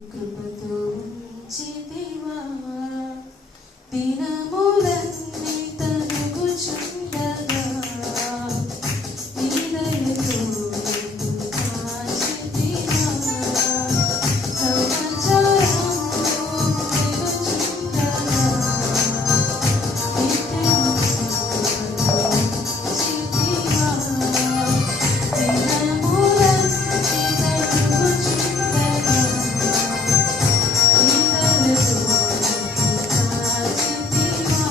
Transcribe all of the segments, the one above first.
కృపతో ఉంచితివా దినములన్నీ తనుగుచుండగా నీ దయతో నన్ను కాచితివా సంవత్సరము వెలుచుండగా నీ కృపతో ఉంచితివా దినములన్నీ తనుగుచుండగా నీ దయతో నన్ను కాచితివా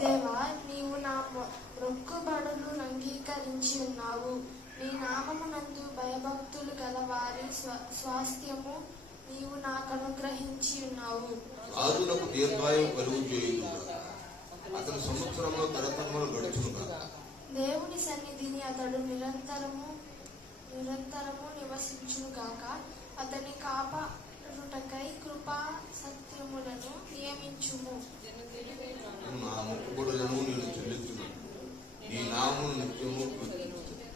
దేవా, నీవు నా మొక్కుబడులు అంగీకరించి ఉన్నావు. నీ నామమునందు భయభక్తులు గల వారి స్వాస్థ్యము నీవు నాకు అనుగ్రహించి ఉన్నావు. రాజులకు దీర్ఘాయువు కలుగు చేయుదుగాక, అతని సంవత్సరంలో తరతరములు గడుచునుగాక. దేవుని సన్నిధిని అతడు నిరంతరము నివసించుగాక. అతని కాపాడుటకై కృపా సత్యములను నియమించుము. నా మొక్కుబడులను నేను చెల్లించున్నాను, నీ నామమును నిత్యము కీర్తించుదును.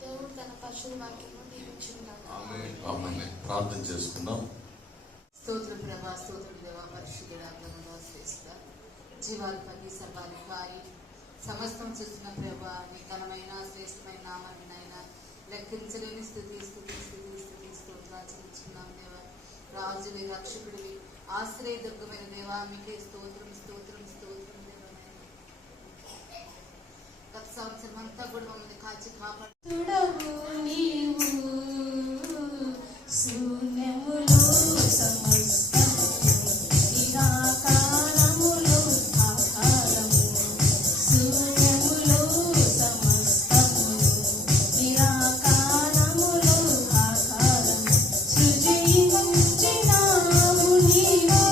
దేవుడు తన పరిశుద్ధ వాక్యము దీవించుగాక. ఆమేన్. ప్రార్థన చేసుకుందాం. స్తోత్రం ప్రభా, స్తోత్రం దేవా, పరిశుద్ధుడా, శ్రేష్ఠ జీవాధిపతి, సర్వాధికారి, సమస్తం చూస్తున్న ప్రభా, నీ ఘనమైన శ్రేష్టమైన నామాన్ని నాయన లెక్కించలేని స్థుతి స్తోత్రాలు చెల్లించుకున్నాం దేవా. రాజువి, రక్షకుడివి, ఆశ్రయ దుర్గమైన దేవా, మీకే స్తోత్రం దేవా. గత సంవత్సరం అంతా కూడా మమ్మల్ని కాచి కాపాడు. శూన్యములో సమస్తము నిరాకారములో ఆకారము. శూన్యములో సమస్తము నిరాకారములో ఆకారము. సృజించినావు నీవు,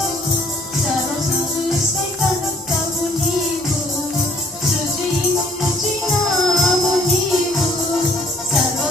సర్వసృష్టికర్తవు నీవు. సృజించినావు నీవు, సర్వ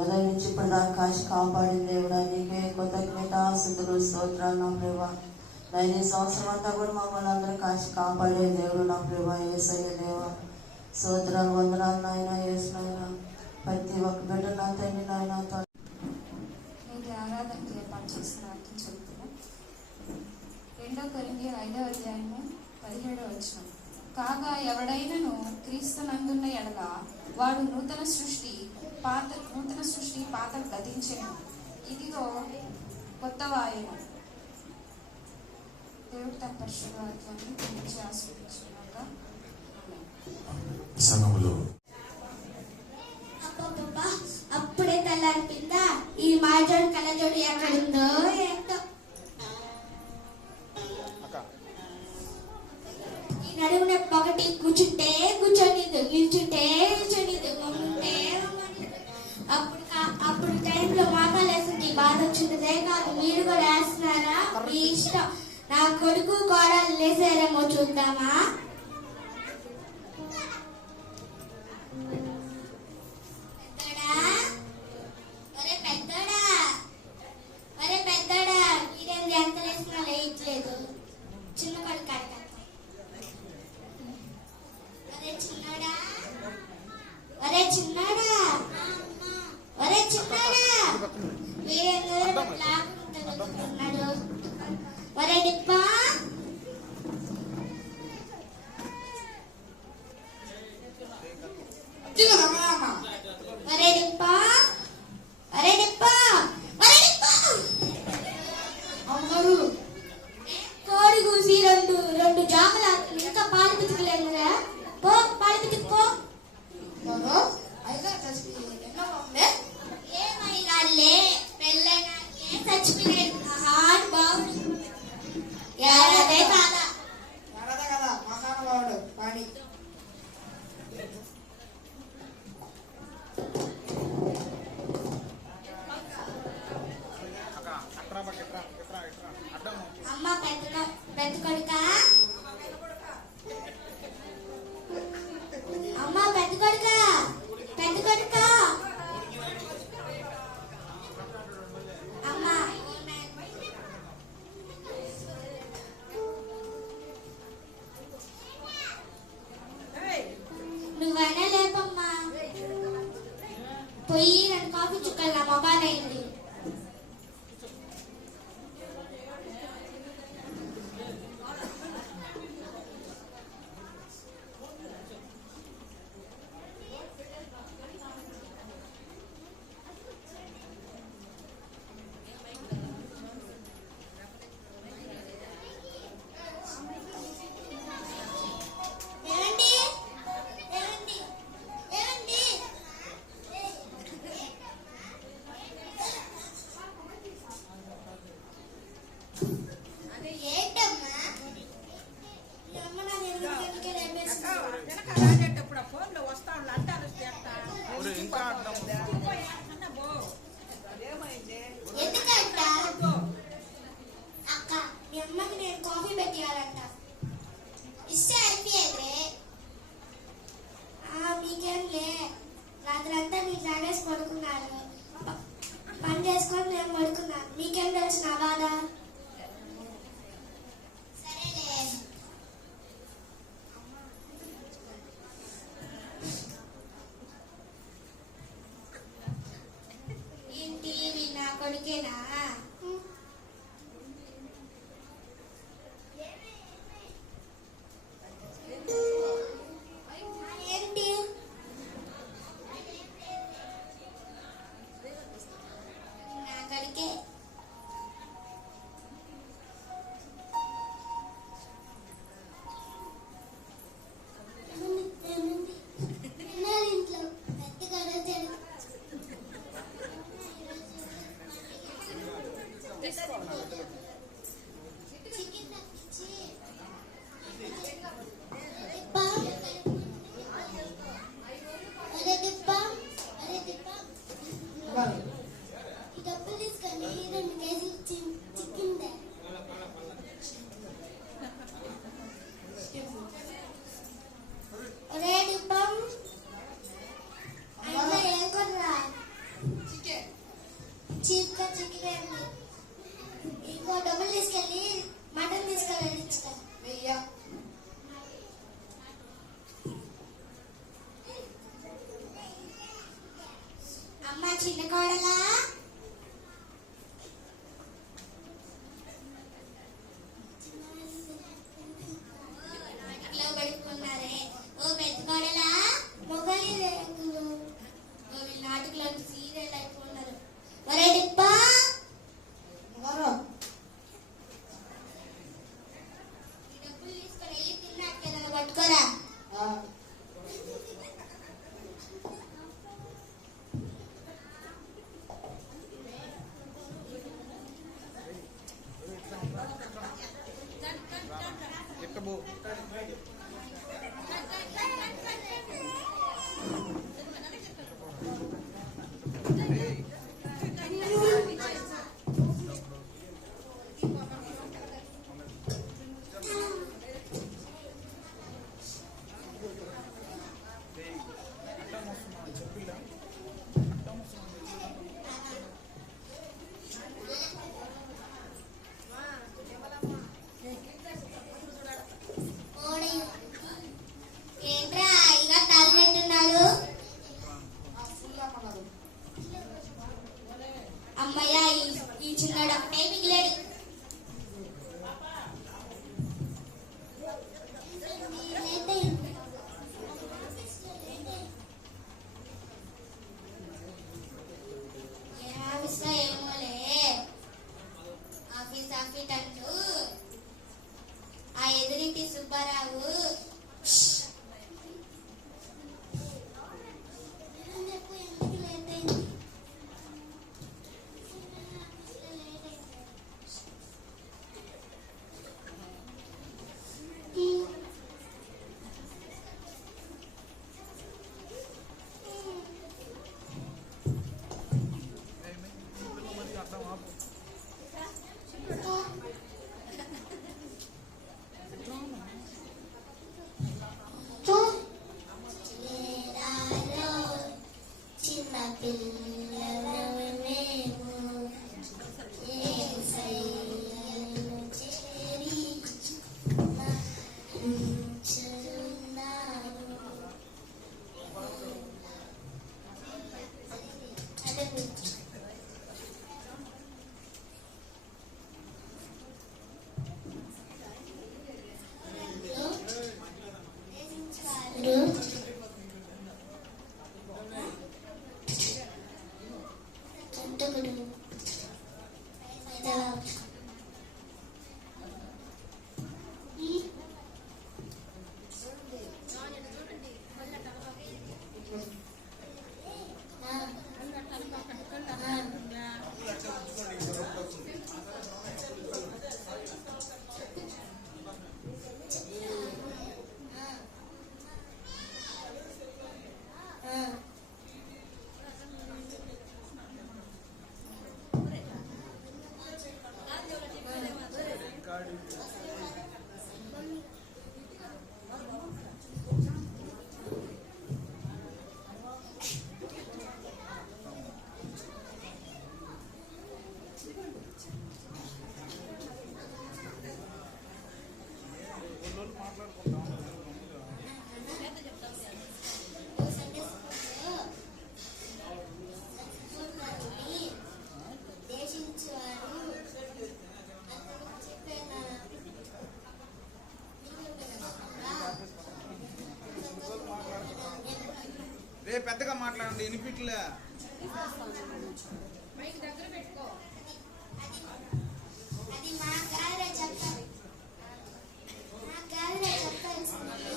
ఉదయం నుంచి ఇప్పటిదాకా కాశీ కాపాడిన దేవుడా నీకే కృతజ్ఞత స్తుతులు స్తోత్రాలు నా ప్రభా. ఈ సంవత్సరం అంతా కూడా మమ్మల్ని అందరూ కాశీ కాపాడే దేవుడు నా ప్రభా. యేసయ్య దేవా స్తోత్రాలు వందనాలు నాయన. యేసు నాయన ప్రతి ఒక్క బిడ్డ నా తండ్రి నాయన నేటి ఆరాధనకి ఏర్పాటు చేసిన వాక్యం చెబుతున్నా. 2 కొరింథీయుల 5వ అధ్యాయము 17వ వచనం. కాగా ఎవడైనను క్రీస్తునందున్న ఎడల వాడు నూతన సృష్టి పాతలు గతించెను, ఇదిగో కొత్తవాయెను. దేవుడు తన పరిశుద్ధ వాక్యాన్ని గురించి ఆస్వాదించుగాక. సంఘములో అప్పుడే తెల్లారిపోయిందా? ఈ మాజోడు కళ్ళజోడు ఎక్కడుందో ఏంటో. కూర్చుంటే కూర్చొనిదు, నిల్చుంటే నిల్చొనిదు, మమ్ముంటే మమ్మనిదు. అప్పుడు టైంలో మోకాలు వేసుకుంటే బాధ వచ్చిందే కాదు. మీరు కూడా వేస్తున్నారా? మీ ఇష్టం. నా కొడుకు కోడలు లేసారేమో చూద్దామా? పెద్దోడా మీరేంది ఎంత వేసినా లేయట్లేదు. చిన్న కొడుకు అడగ. ఒరే చిన్నాడా, మీరేందో లాగుతున్నాడు. ఒరే డిప్పా, ఒరే డిప్పా, ఒరే డిప్పా, ఒరే డిప్పా. అమ్మగారు కోడి కూసి రెండు జాములు ఇంకా పాలు పితుకులేదు కదా. పో పాలు పితుకుపో. ఏమైనాలే పెళ్ళైనాకే చచ్చిపోయాడు బావుడు. ఏడాదే కాదా? ఏడాదే కదా మహానుభావుడు వాణి. అమ్మ పెద్ద కొడుకా, అమ్మ పెద్ద కొడుకా, పెద్ద కొడుకా. అమ్మ నువ్వైనా లేపమ్మా. పోయి 2 కాఫీ చుక్కలు నా మొగానైంది. అక్క మీ అమ్మకి నేను కాఫీ పెట్టాలంట. ఇస్తే అయిపోయేదే. మీకేంలే, రాత్రంతా మీరు తాగేసి పడుకున్నారు. పని చేసుకొని నేను పడుకున్నాను. మీకేం తెలుసు నా బాధ? సరేలే. ఏంటి నా కొడుకేనా? ఏంటి నా కొడుకే. ఇంట్లో పెద్ద గొడవ చికెన్ తప్పించి ఈ డబ్బులు తీసుకొని 2 కేజీలు చికెన్ దే. ఒరే డిప్పం, అయినా ఏం కొనరా? చీప్గా చికెన్ అండి. ఇంకో డబ్బులు తీసుకెళ్ళి మటన్ తీసుకెళ్ళి ఇచ్చుకో. అమ్మ చిన్న కోడలా, నాటిలో పడుకున్నారే. ఓ పెద్ద కోడలా, మొగలి రేకులు. నాటిలో సీరియల్ అయిపోయినారు. ఒరే డిప్పా, ఈ డబ్బులు తీసుకొని వెళ్ళి తిన్నాక పట్టుకోరా. సుబ్బారావు. ఎందుకు లేట్ అయింది? చిన్న పిల్లలు మేము యేసయ్యను చేరి నడుచుచున్నాము. అదే పెద్దగా మాట్లాడండి, వినిపిట్లే. అది మా గారే చెప్తారు. మా గారే చెప్పాల్సింది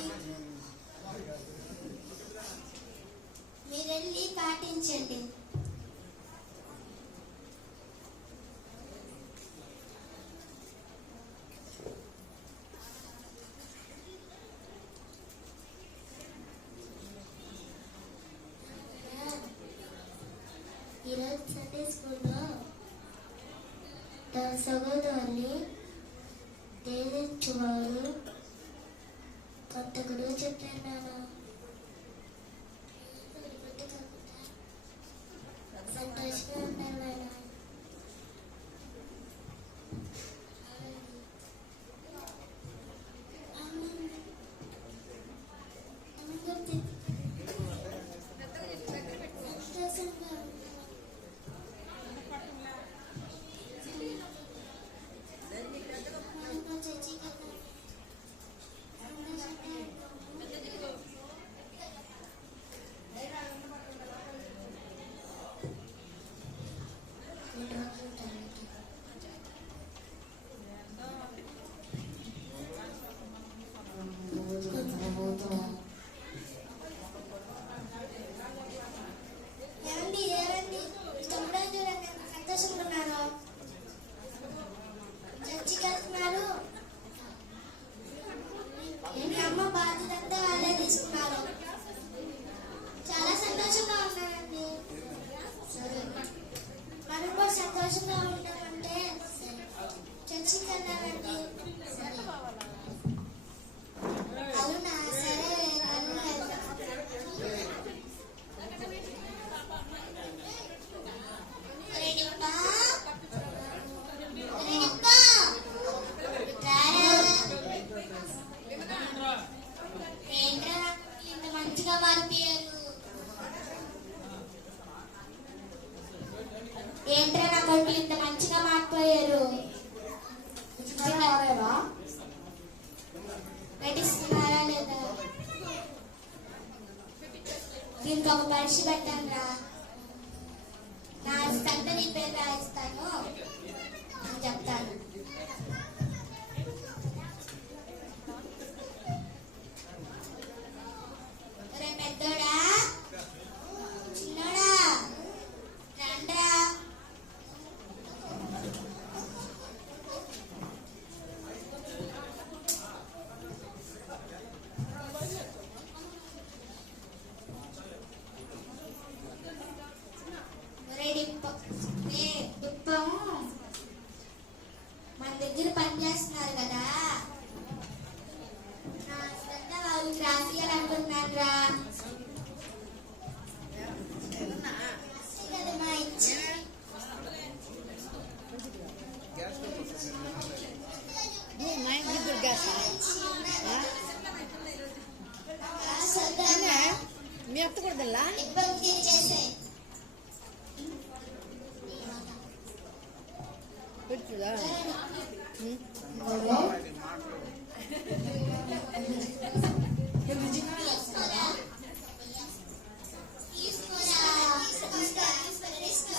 మీరెళ్ళి పాటించండి. ఈరోజు సండే స్కూల్లో తన సహోదరుని దేవించువారు కొత్త గురువు చెప్పాను. సంతోషంగా ఉన్నాను నాన్న. సంతోషంగా ఉంటామంటే చర్చికి వెళ్ళాలండి. అవునా, సరే ఇంత మంచిగా మారిపోయారు. ఏంట్రా నా కొడుకు ఇంత మంచిగా మారిపోయారు? నటిస్తున్నారా లేదా? దీనికి ఒక పరీక్ష పెట్టాను రా. నా స్కంద నీ పేరు రాయిస్తాను, చెప్తాను. మీ అత్త కూడా ఇబ్బంది తీర్చేసే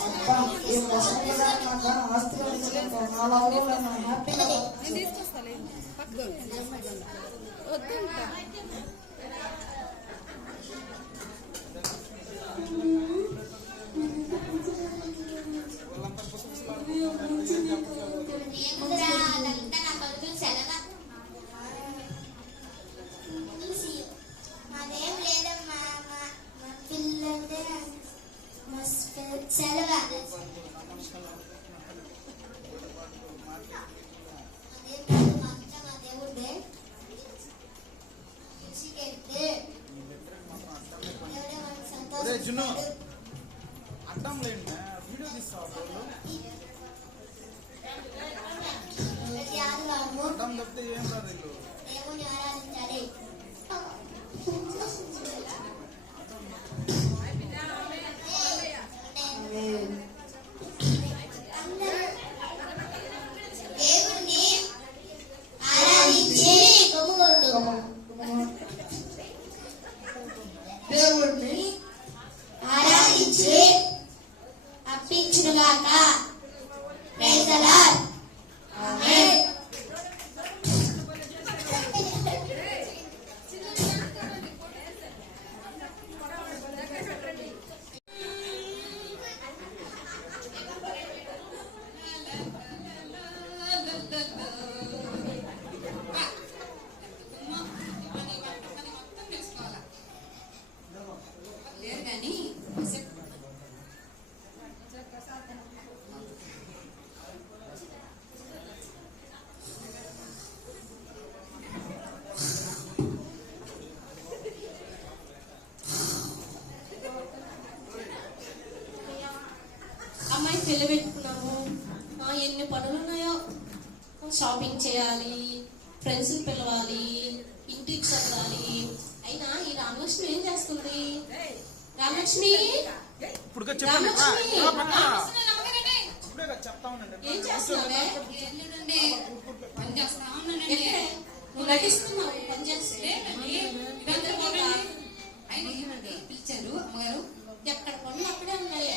అబ్బా ఈ ముసలి కూడా నాకు ఆస్తులు ఇచ్చుకుంటా నాలో హ్యాపీగా అదేం లేదమ్మా మా పిల్లంటే సెలవు మా దేవుడే జున్ను అడ్డం లేండి వీడియో తీస్తావు అడ్డం తప్పితే ఏం రాదు ఇల్లు దేవుని ఆరాధించాలి దేవుణ్ణి ఆరాధించి దేవుడిని ఆరాధించి అప్పించునుగాక. Praise the lord. ఆమేన్. అమ్మాయి పెళ్లి పెట్టుకున్నాము. ఎన్ని పనులు ఉన్నాయో, షాపింగ్ చేయాలి, ఫ్రెండ్స్ పిలవాలి, ఇంటికి చదవాలి. అయినా ఈ రామలక్ష్మి ఏం చేస్తుంది? రామలక్ష్మి ఇప్పుడు రామలక్ష్మి చెప్తా ఉండండి ఏం చేస్తున్నావే? ఎక్కడే? నువ్వు నటిస్తున్నావు, పని చేస్తే పిలిచారు అమ్మగారు. ఎక్కడ పనులు అక్కడే ఉన్నాయి.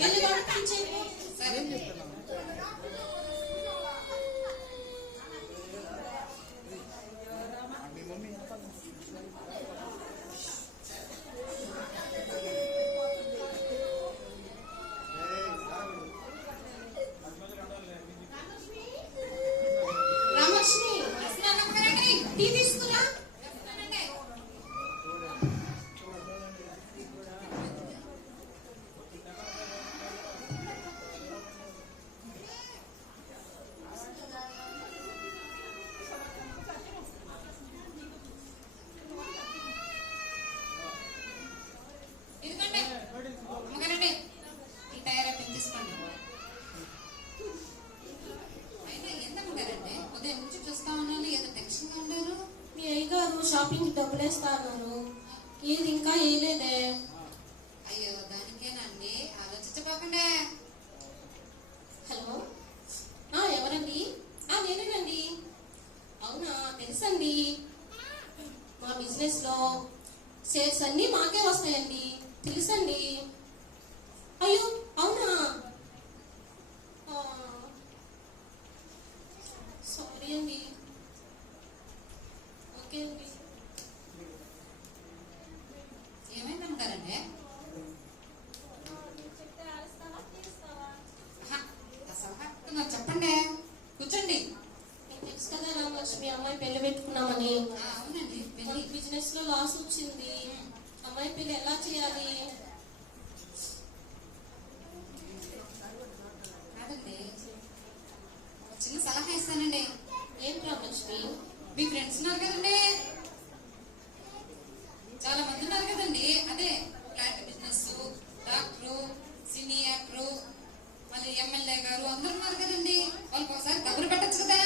వెళ్ళి వాళ్ళకి పిలిచేయ్. రామలక్ష్మి టీ తీసుకురా. మీ అయ్యగారు షాపింగ్ డబ్బులు వేస్తా అన్నారు. ఏది ఇంకా వేయలేదే. అయ్యో దానికేనండి, ఆలోచించబోకండి. హలో, ఎవరండి? నేనేనండి. అవునా, తెలుసండి. మా బిజినెస్ లో షేర్స్ అన్ని మాకే వస్తాయండి, తెలుసండి. అయ్యో అవునా, సారీ అండి. ఓకే అండి. ఏమైందంటారండి? చెప్పండి, కూర్చోండి. తెలుసు కదా రామలక్ష్మి, అమ్మాయి పెళ్లి పెట్టుకున్నామని. అవునండి, బిజినెస్ లో లాస్ వచ్చింది. అమ్మాయి పెళ్లి ఎలా చేయాలి? కాదండి, చిన్న సలహా ఇస్తానండి. ఏం రామలక్ష్మి? మీ ఫ్రెండ్స్ ఉన్నారు కదండి, చాలా మంది ఉన్నారు కదండి. అదే ఫ్లాట్ బిజినెస్, డాక్టరు, సినీ యాక్టరు, మళ్ళీ ఎమ్మెల్యే గారు అందరు ఉన్నారు కదండి. వాళ్ళకి ఒకసారి కబురు పెట్టచ్చు కదా.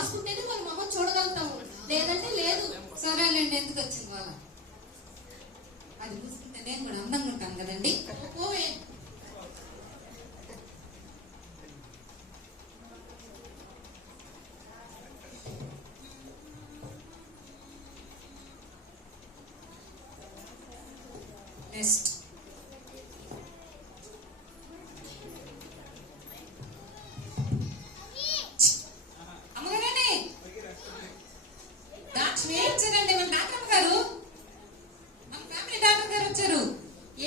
రాసుకుంటేనే వాళ్ళ మొహం చూడగలుగుతాము, లేదంటే లేదు. సరేలేండి, ఎందుకు వచ్చింది వాళ్ళ అది చూసుకుంటే నేను కూడా అందంగా ఉంటాను కదండి. పోవే. నెక్స్ట్ అమ్మగారండి, డాక్టర్ వచ్చారండి. మన డాక్టర్ గారు, మన ఫ్యామిలీ డాక్టర్ గారు వచ్చారు.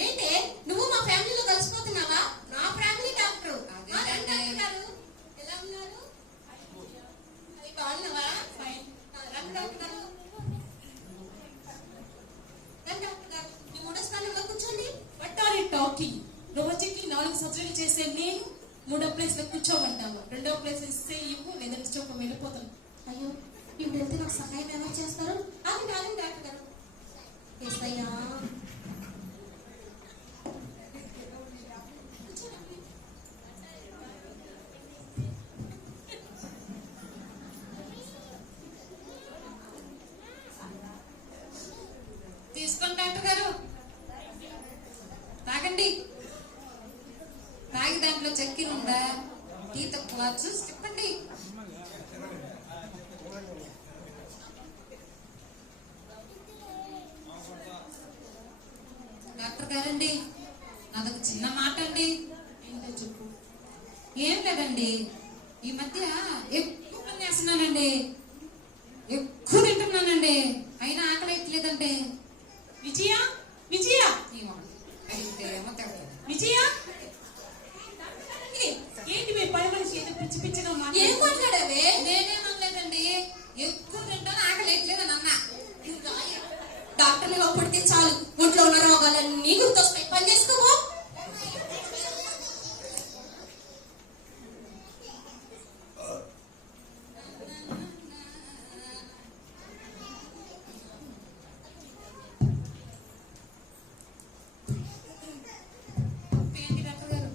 ఏంటే నువ్వు మా ఫ్యామిలీలో కలిసిపోతున్నావా? నా ఫ్యామిలీ డాక్టర్ గారు ఎలా ఉన్నారు? అది బాగున్నావా? ఫైన్. రండి డాక్టర్ గారు, రండి డాక్టర్ గారు, మీ మూడో స్థానంలో కూర్చోండి. What are you talking? రోజుకి 4 సర్జరీలు చేసే నేను మూడో ప్లేస్ లో కూర్చోమంటాను. రెండో ప్లేస్ ఇస్తే ఇవ్వు, లేదంటే చొప్ప వెళ్ళిపోతాను. అయ్యో, ఇప్పుడు వెళ్తే నాకు సహాయం ఎవరు చేస్తారు? అది కాదు డాక్టర్ గారు. ఏసయ్యా, తీసుకోండి డాక్టర్ గారు, తాగండి. తాగి దాంట్లో చక్కెర ఉందా, టీ తక్కువ చూసి చెప్పండి. డాక్టర్ గారండి, నాదొక చిన్న మాట అండి. ఏంటో చెప్పు. ఏం లేదండి, ఈ మధ్య ఎక్కువ పని చేస్తున్నానండి, ఎక్కువ తింటున్నానండి, అయినా ఆకలి ఎట్లేదండి. విజయ, విజయ, అడిగితే ఏమో తిడతాడు. విజయ, ఏంటి మీ పని మనిషి ఏదో పిచ్చి పిచ్చిగా ఏం మాట్లాడావే? నేనేమనలేదండి, ఎక్కువ తింటాను ఆకలి ఎట్లేదని అన్నా. డాక్టర్లుగా పుడితే చాలు, ఒంట్లో ఉన్న రోగాలన్నీ గుర్తొస్తాయి. పని చేసుకోవో. ఏంటి డాక్టర్ గారు?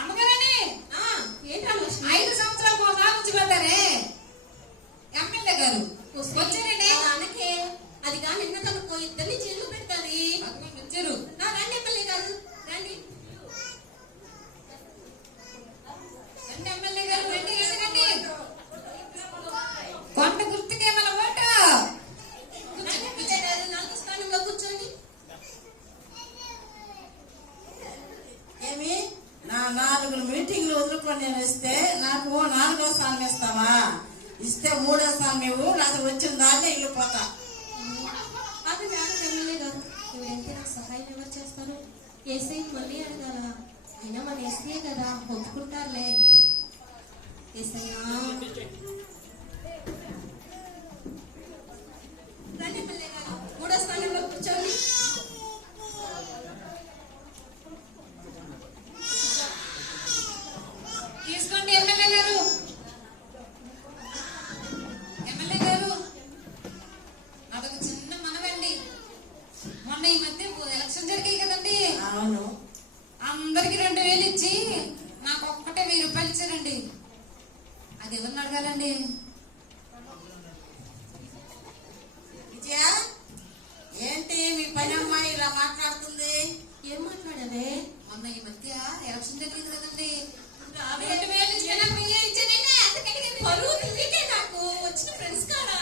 అమ్మగారండి, ఏంటా లక్ష్మి? 5 సంవత్సరాలు ఒకసారి నుంచి పెడతారే ఎమ్మెల్యే గారు వచ్చారండి. అనకే, అది కానీ నిన్న తనకు ఇద్దరిని జైలు పెడతాది. అదిగోండి వచ్చారు. రండి ఎమ్మెల్యే గారు, రండి. రండి ఎమ్మెల్యే గారు, రండి రండి. కొండ గుర్తుకే మన ఓటు. రండి ఎమ్మెల్యే గారు, 4వ స్థానంలో కూర్చోండి. ఏమి నా 4 మీటింగ్లు వదులుకొని నేను ఇస్తే నాకు 4వ స్థానం ఇస్తావా? ఇస్తే 3వ స్థానం ఇవ్వు, నాకు వచ్చిన దాన్ని వెళ్ళిపోతా. అది కాదు ఎమ్మెల్యే గారు, ఇవిడంటే నాకు సహాయం ఎవరు చేస్తారు? ఏసై మళ్ళీ అడగాల. అయినా మన ఏసీయే కదా, ఒప్పుకుంటారులే. ఏసయ్యా, రండి ఎమ్మెల్యే గారు, 3వ స్థానంలో కూర్చోండి. తీసుకోండి ఎమ్మెల్యే గారు. ఎమ్మెల్యే గారు, అదొక చిన్న మనవండి. మొన్న ఈ మధ్య ఎలక్షన్ జరిగాయి కదండి, అవును. అందరికి 2000 ఇచ్చి నాకు ఒక్కటే 1000 రూపాయలు ఇచ్చారండి. అది ఎవరిని అడగాలండి? విజయ, ఏంటి మీ పని అమ్మాయి ఇలా మాట్లాడుతుంది? ఏం మాట్లాడావే? మొన్న ఈ మధ్య ఎలక్షన్ జరిగింది కదండి, 2000 2000 ఇస్తే నాకు 1000 ఇచ్చారండి. అందుకని పరువు తెలియకే నాకు వచ్చిన ఫ్రెండ్స్ కాడా.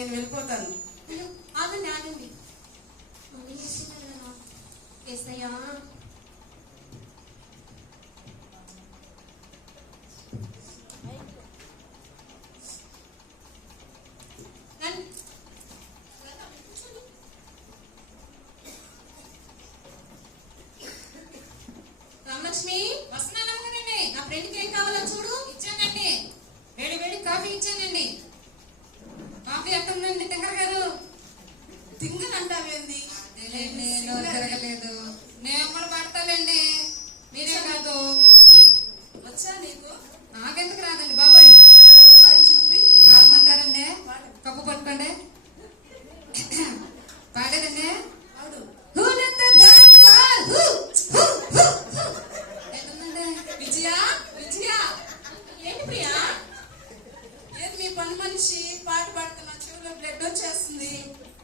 నేను వెళ్ళిపోతాను. అయ్యో, ఆగండి ఆగండి. మళ్ళీ చేస్తున్నారా? ఏసయ్యా, రండి. రామలక్ష్మి, వస్తున్నాను కదండి. నా ఫ్రెండ్కి ఏం కావాలో చూడు. ఇచ్చానండి, వేడి వేడి కాఫీ ఇచ్చానండి. కాఫీ ఎట్టుందండి తింగర్ గారు? తింగని అంటావేంది? అదేలేండి, నోరు తిరగలేదు. నేను కూడా పడతానండి, మీరే కాదు. వచ్చా నీకు? నాకెందుకు రాదండి బాబాయ్. పాడి చూపి. పాడమంటారండి? కప్పు పట్టుకోండి. పాడేదండి. పాడు. Who let the dark car? Who? ఎటుందండి? విజయ, విజయ, ఏంటి ప్రియా? ఏది మీ పని మనిషి పాట పాడుతున్నా, చెవులో బ్లడ్ వచ్చేస్తుంది.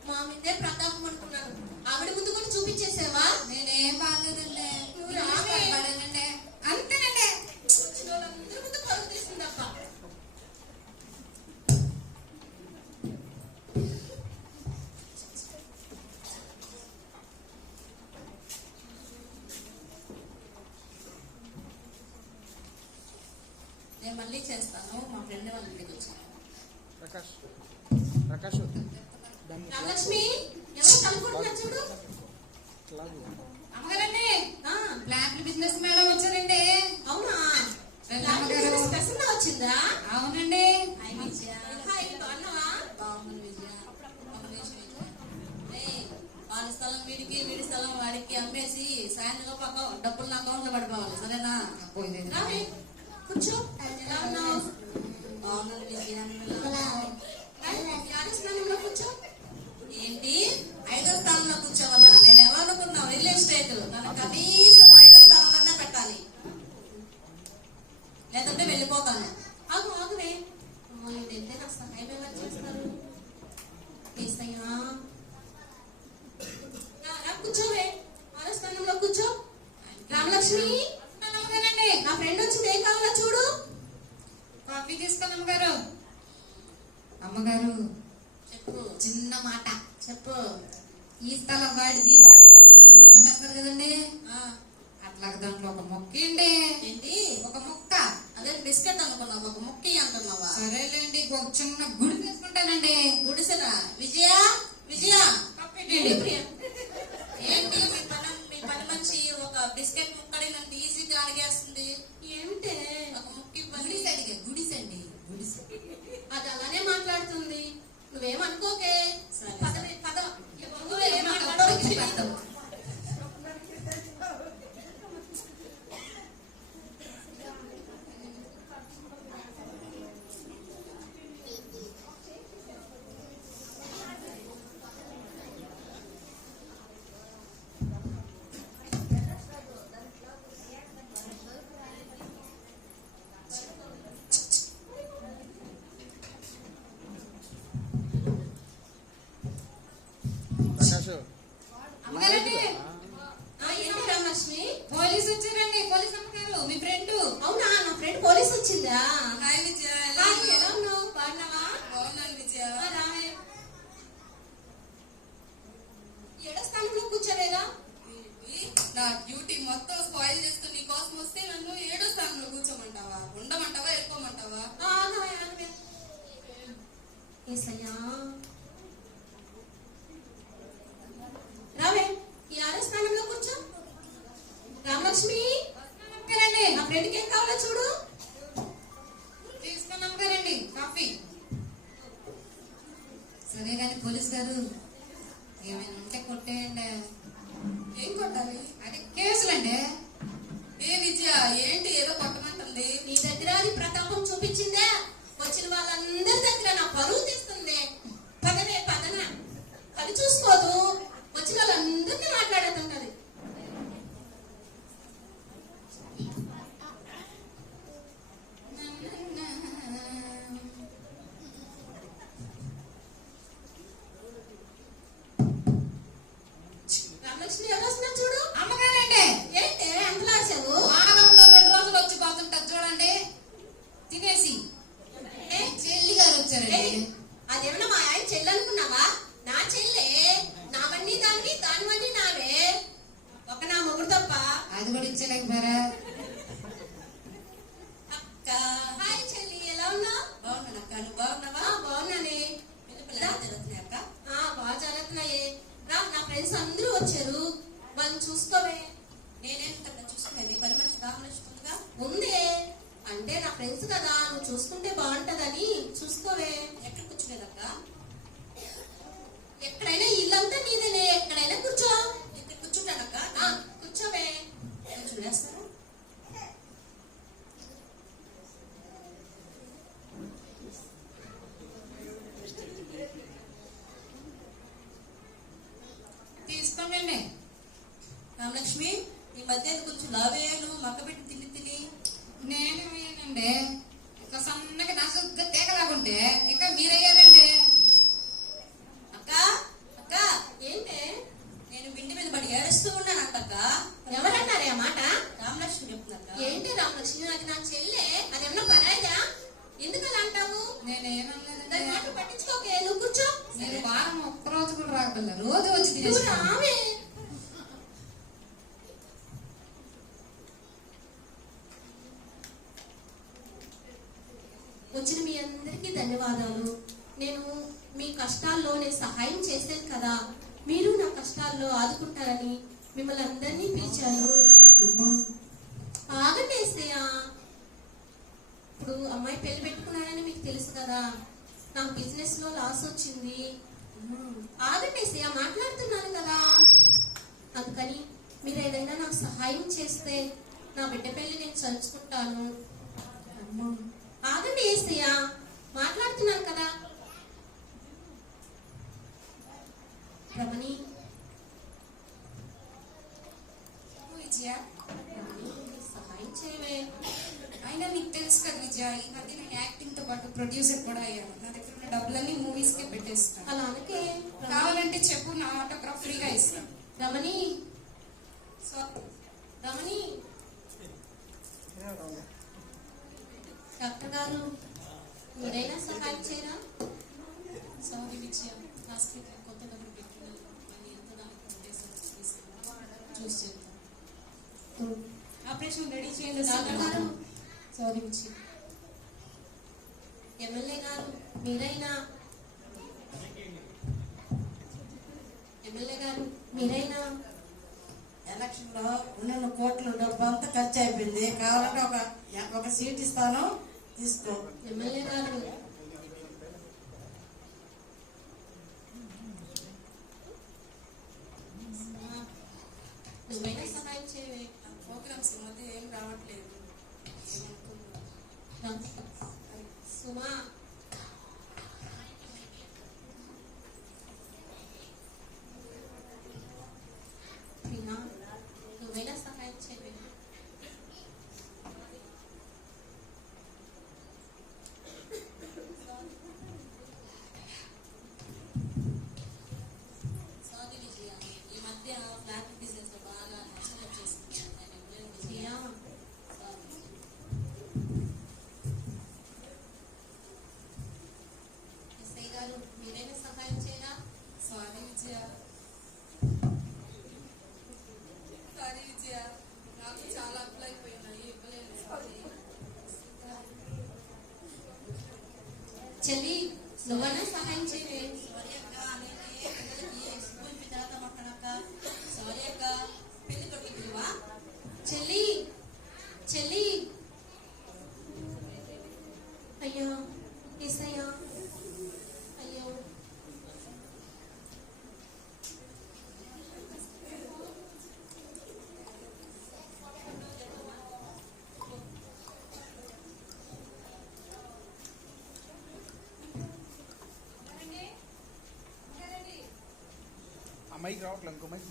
మా మీదే ప్రతాపం అనుకున్నాను. ఆవిడ ముందు కూడా చూపించేసావా? నేనేం బాగలేదండి. నువ్వు రావే. పాడానండి. అంతేనండి. వచ్చిన వాళ్ళందరి ముందు పరుగు తీసిందప్ప. నేను మళ్ళీ చేస్తాను. మా ఫ్రెండ్ వాళ్ళ ఇంటికి వచ్చాను. ప్రకాష్ ప్రకాష్ రామలక్ష్మి, ఎవరు కనుక్కుంటున్నారు చూడు. అమ్మగారండి, ప్లాంట్ బిజినెస్ మేడం వచ్చారండి. అవునా? రండి అమ్మగారు. స్పెషల్ గా వచ్చిందా? అవునండి. హాయ్ విజయ. హాయ్, బాగున్నావా? బాగుంది విజయ. ఒక నిమిషం విజయ. ఏయ్, వాళ్ళ స్థలం వీడికి, వీడి స్థలం వాడికి అమ్మేసి సాయంత్రం పక్క డబ్బులు నా అకౌంట్ లో పడిపోవాలి, సరేనా? పోయింది. రావే, కూర్చో. ఎలా ఉన్నావు? బాగున్నాను విజయ. యాడ స్నానంలో కూర్చో. ఏంటి 5వ స్థానంలో కూర్చోవాలా? నేను ఎలా అనుకున్నా? రియల్ ఎస్టేట్ నన్ను కనీసం 5వ స్థానంలోనే పెట్టాలి, లేదంటే వెళ్ళిపోతాను. ఆగు ఆగువే. ఇదైతే నా సహాయం ఎవరు చేస్తారు? ఏసయ్యా, కూర్చోవే. ఆరో స్థానంలో కూర్చో. రామలక్ష్మి, అమ్మగారండి, నా ఫ్రెండ్ వచ్చింది, ఏం కావాలో చూడు. కాఫీ తీసుకోండి అమ్మగారు. అమ్మగారు, చెప్పు. చిన్న మాట. చెప్పు. ఈ స్థలం వాడిది, వాడి స్థలం వీడిది అమ్మేస్తారు కదండి. ఆ, అట్లాగే దాంట్లో ఒక మొక్క ఏంటి? ఏంటి? ఒక మొక్క. అదే బిస్కెట్ అనుకున్నావు, ఒక ముక్కి అంటున్నావా? సరేలేండి, ఒక చిన్న గుడి తీసుకుంటానండి. గుడిసెనా? విజయ, విజయ, కప్పెట్టండి. ప్రియ, ఏంటి మీ పని మనిషి ఒక బిస్కెట్ ముక్కడి నన్ను ఈజీగా అడిగేస్తుంది. ఏమిటే? ఒక ముక్కి పని. గుడిసె అడిగా, గుడిసండి, గుడిసె. అది అలానే మాట్లాడుతుంది. నువ్వేమనుకోకే. సరే. పదవే, పద. ఏం మాట్లాడో తెలియదు. ప్రకాష్ అమ్మగారండి, ఏంటి రామలక్ష్మి? పోలీసు వచ్చారండి. పోలీస్ అమ్మగారు, మీ ఫ్రెండ్. అవునా? నా ఫ్రెండ్ పోలీస్ వచ్చిందా? హాయ్ విజయ. హాయ్, ఎలా ఉన్నావు? బాగున్నావా? బాగున్నాను విజయ. రావే. 7వ స్థానంలో కూర్చోవేగా. నా డ్యూటీ మొత్తం స్పాయిల్ చేస్తూ నీ కోసం వస్తే నన్ను 7వ స్థానంలో కూర్చోమంటావా? ఉండమంటావా? వెళ్ళిపోమంటావా? ఆగవే, ఆగవే. ఏసయ్యా, రావే. ఈ 6వ స్థానంలో కూర్చో. రామలక్ష్మి, అమ్మగారండి, నా ఫ్రెండ్కి ఏం కావాలో చూడు. తీసుకుని అమ్మగారండి కాఫీ. సరే కానీ పోలీస్ గారు, ఏమైనా ఉంటే కొట్టేయండి. ఏం కొట్టాలి? అది కేసులండి. ఏ విజయ, ఏంటి ఏదో కొట్టమంటుంది? నీ దగ్గర అది ప్రతాపం చూపించిందే. వచ్చిన వాళ్ళందరి దగ్గర నా పరువు తీస్తుంది. నా ఫ్రెండ్స్ కదా, నువ్వు చూసుకుంటే బాగుంటదని చూసుకోవే. ఎక్కడ కూర్చునేదక్క? ఎక్కడైనా ఇల్లంతా నీదేనే, ఎక్కడైనా కూర్చో. ఇక్కడ కూర్చుంటానక్క. కూర్చోవే. కొంచెం వేస్తారా? తీసుకోండి. రామలక్ష్మి, ఈ మధ్య కొంచెం లావేలు మక్క పెట్టి తిని తిని. నేనేమయ్యానండి, ఇట్లా సన్నగా నా శుద్ధ తేగలాగుంటే ఇంకా మీరయ్యారండి. అక్క అక్క, ఏంటే? నేను బిండి మీద పడి ఏడుస్తూ ఉన్నాను అక్క. ఎవరన్నారే ఆ మాట? రామలక్ష్మి చెప్తున్నా. ఏంటి రామలక్ష్మి? అది నా చెల్లె, అదేమన్నా పరాయిదా? ఎందుకు అలా అంటావు? నేనేమన్నానండి, దాని మాట పట్టించుకోకే, నువ్వు కూర్చో. మీరు వారం ఒక్కరోజు కూడా రాకపోయినా రోజు వచ్చి నువ్వు తినేసుకోండి. రావే. వచ్చిన మీ అందరికీ ధన్యవాదాలు. నేను మీ కష్టాల్లో నేను సహాయం చేశాను కదా, మీరు నా కష్టాల్లో ఆదుకుంటారని మిమ్మల్ని అందరినీ పిలిచాను. ఆగండి ఏసయ్య. ఇప్పుడు అమ్మాయి పెళ్లి పెట్టుకున్నానని మీకు తెలుసు కదా, నాకు బిజినెస్ లో లాస్ వచ్చింది. ఆగండి ఏసయ్య, మాట్లాడుతున్నాను కదా. అందుకని మీరు ఏదైనా నాకు సహాయం చేస్తే నా బిడ్డ పెళ్లి నేను చదువుకుంటాను. ఆగండి ఏసయ్య, మాట్లాడుతున్నాను కదా. రమణి, విజయ, సహాయం చేయవే. అయినా నీకు తెలుసు కదా విజయ, ఈ మధ్య నేను యాక్టింగ్ తో పాటు ప్రొడ్యూసర్ కూడా అయ్యాను. నా దగ్గర ఉన్న డబ్బులన్నీ మూవీస్ కే పెట్టేస్తాను. అలా అనకే. కావాలంటే చెప్పు, నా ఆటోగ్రాఫ్ ఫ్రీగా ఇస్తాను. రమణి, రమణి, డాక్టర్ గారు మీరైనా సహాయం చేయరా? సారీ విజయ, హాస్పిటల్ కొత్త డబ్బులు పెట్టినాను, మళ్ళీ ఎంత దానికి చూసి చెప్తాను. ఆపరేషన్ రెడీ చేయండి డాక్టర్ గారు. సారీ విజయ. ఎమ్మెల్యే గారు మీరైనా, ఎమ్మెల్యే గారు మీరైనా. ఎలక్షన్ లో ఉన్న కోట్ల డబ్బు అంతా ఖర్చు అయిపోయింది. కావాలంటే ఒక సీట్ ఇస్తాను, తీసుకో. ఎమ్మెల్యే గారు నువ్వైనా సహాయం చేయవే. ప్రోగ్రామ్స్ ఈ మధ్య ఏం రావట్లేదు. సుమా, ప్రియా, నువ్వైనా సహాయం చేయవే. సారీ విజయ, ఈ మధ్య ఫ్లాట్ బిజినెస్ లో బాగా నష్టం వచ్చేసింది. ప్రియా, ఎస్ఐ గారు మీరైనా సహాయం చేయరా? సారీ విజయ. సారీ విజయ, నాకు చాలా అప్పులు అయిపోయినాయి, ఇవ్వలేను. సారీ. చెల్లి, నువ్వైనా సహాయం చేయవే. సారీ అక్క, నేనే పిల్లలకి స్కూల్ ఫీ తర్వాత మాట్లాడక. సారీ అక్క, పెళ్లి కొట్టుకున్నావా? చెల్లి, చెల్లి. అయ్యో ఏసయ్యా, అయ్యో. మైక్ రావట్లేదు, ఇంకో మైక్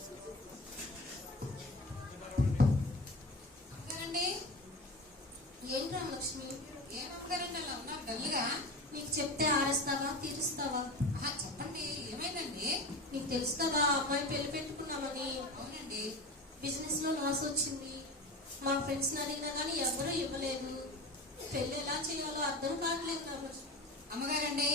అక్కడండి, ఏం రామలక్ష్మి? ఏమక్కడండి అలా ఉన్నారు డల్గా? నీకు చెప్తే ఆరేస్తావా, తీరుస్తావా? చెప్పండి, ఏమైందండి? నీకు తెలుసు కదా అమ్మాయి పెళ్లి పెట్టుకున్నామని. అవునండి. బిజినెస్ లో లాస్ వచ్చింది. మా ఫ్రెండ్స్ అడిగినా కానీ ఎవరూ ఇవ్వలేదు. పెళ్లి ఎలా చేయాలో అర్థం కావట్లేదు రామలక్ష్మి. అమ్మగారండి,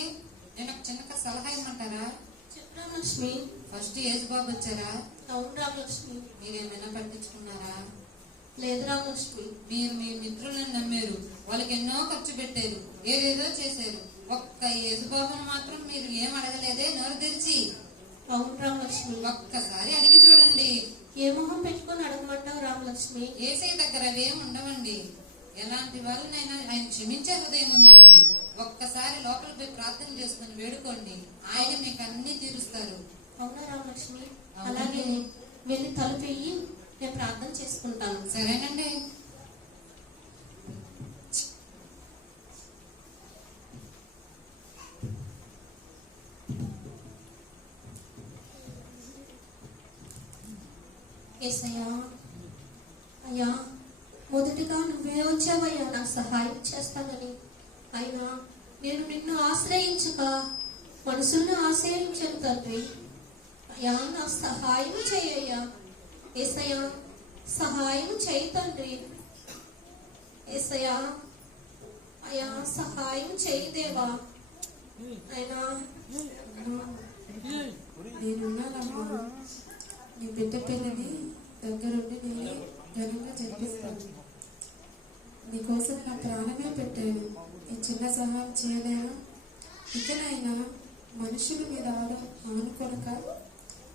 నేను ఒక చిన్న సలహా ఇమ్మంటారా? చెప్పు రామలక్ష్మి. ఫస్ట్ ఏజ్ బాబు వచ్చారా? అవును రామలక్ష్మి. మీరేమైనా పట్టించుకున్నారా? లేదు రామలక్ష్మి. మీరు మీ మిత్రులను నమ్మారు, వాళ్ళకి ఎన్నో ఖర్చు పెట్టారు, ఏదేదో చేశారు. ఒక్క ఏజ్ బాబును మాత్రం మీరు ఏం అడగలేదే నోరు తెరిచి? అవును రామలక్ష్మి. ఒక్కసారి అడిగి చూడండి. ఏ మొహం పెట్టుకొని అడగమంటావు రామలక్ష్మి? ఏసై దగ్గర అవేం ఉండవండి. ఎలాంటి వాళ్ళనైనా ఆయన క్షమించే హృదయం ఉందండి. ఒక్కసారి లోపలికి పోయి ప్రార్థన చేసుకుని వేడుకోండి, ఆయన మీకు అన్ని తీరుస్తారు. అవునా రామలక్ష్మి? అలాగే వెళ్ళి తలుపు వెయ్యి, నేను ప్రార్థన చేసుకుంటాను. సరేనండి. యేసయ్యా, అయ్యా మొదటిగా నువ్వే వచ్చావయ్యా నాకు సహాయం చేస్తానని. అయినా నేను నిన్ను ఆశ్రయించక మనుషులను ఆశ్రయించాను తండ్రి. అయ్యా నా సహాయం చేయయ్యా. యేసయ్యా సహాయం చేయి తండ్రి. యేసయ్యా అయ్యా సహాయం చేయి దేవా. అయినా నేనున్నానమ్మా, నీ బిడ్డ పిల్లని దగ్గరుండి నేను ఘనంగా జరిపిస్తాను. నీకోసం నా ప్రాణమే పెట్టాను, ఈ చిన్న సహాయం చేయలేనా? ఇకనైనా మనుషుల మీద ఆనుకొనక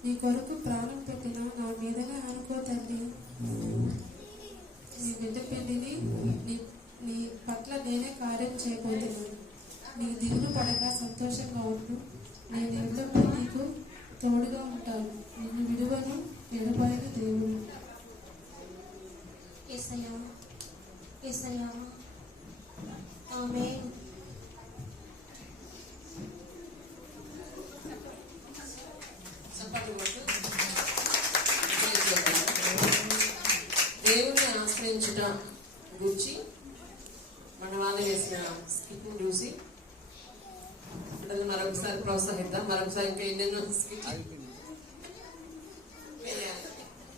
నీ కొరకు ప్రాణం పెట్టిన నా మీదనే ఆనుకో తల్లి. నీ బిడ్డ పెళ్లిని నీ పట్ల నేనే కార్యం చేయబోతున్నాను. నీ దిగులు పడక సంతోషంగా ఉండు. నేను ఎల్లప్పుడూ నీకు తోడుగా ఉంటాను. నిన్ను విడువను, ఎడబాయని దేవుడు. యేసయ్యా, యేసయ్యా, ఆమేన్. దేవుణ్ణి ఆశ్రయించుట గురించి మన వాళ్ళు వేసిన స్కిట్ చూసి మరొకసారి ప్రోత్సహిద్దాం. మరొకసారి ఇంకా ఎన్నెన్నో స్కిట్.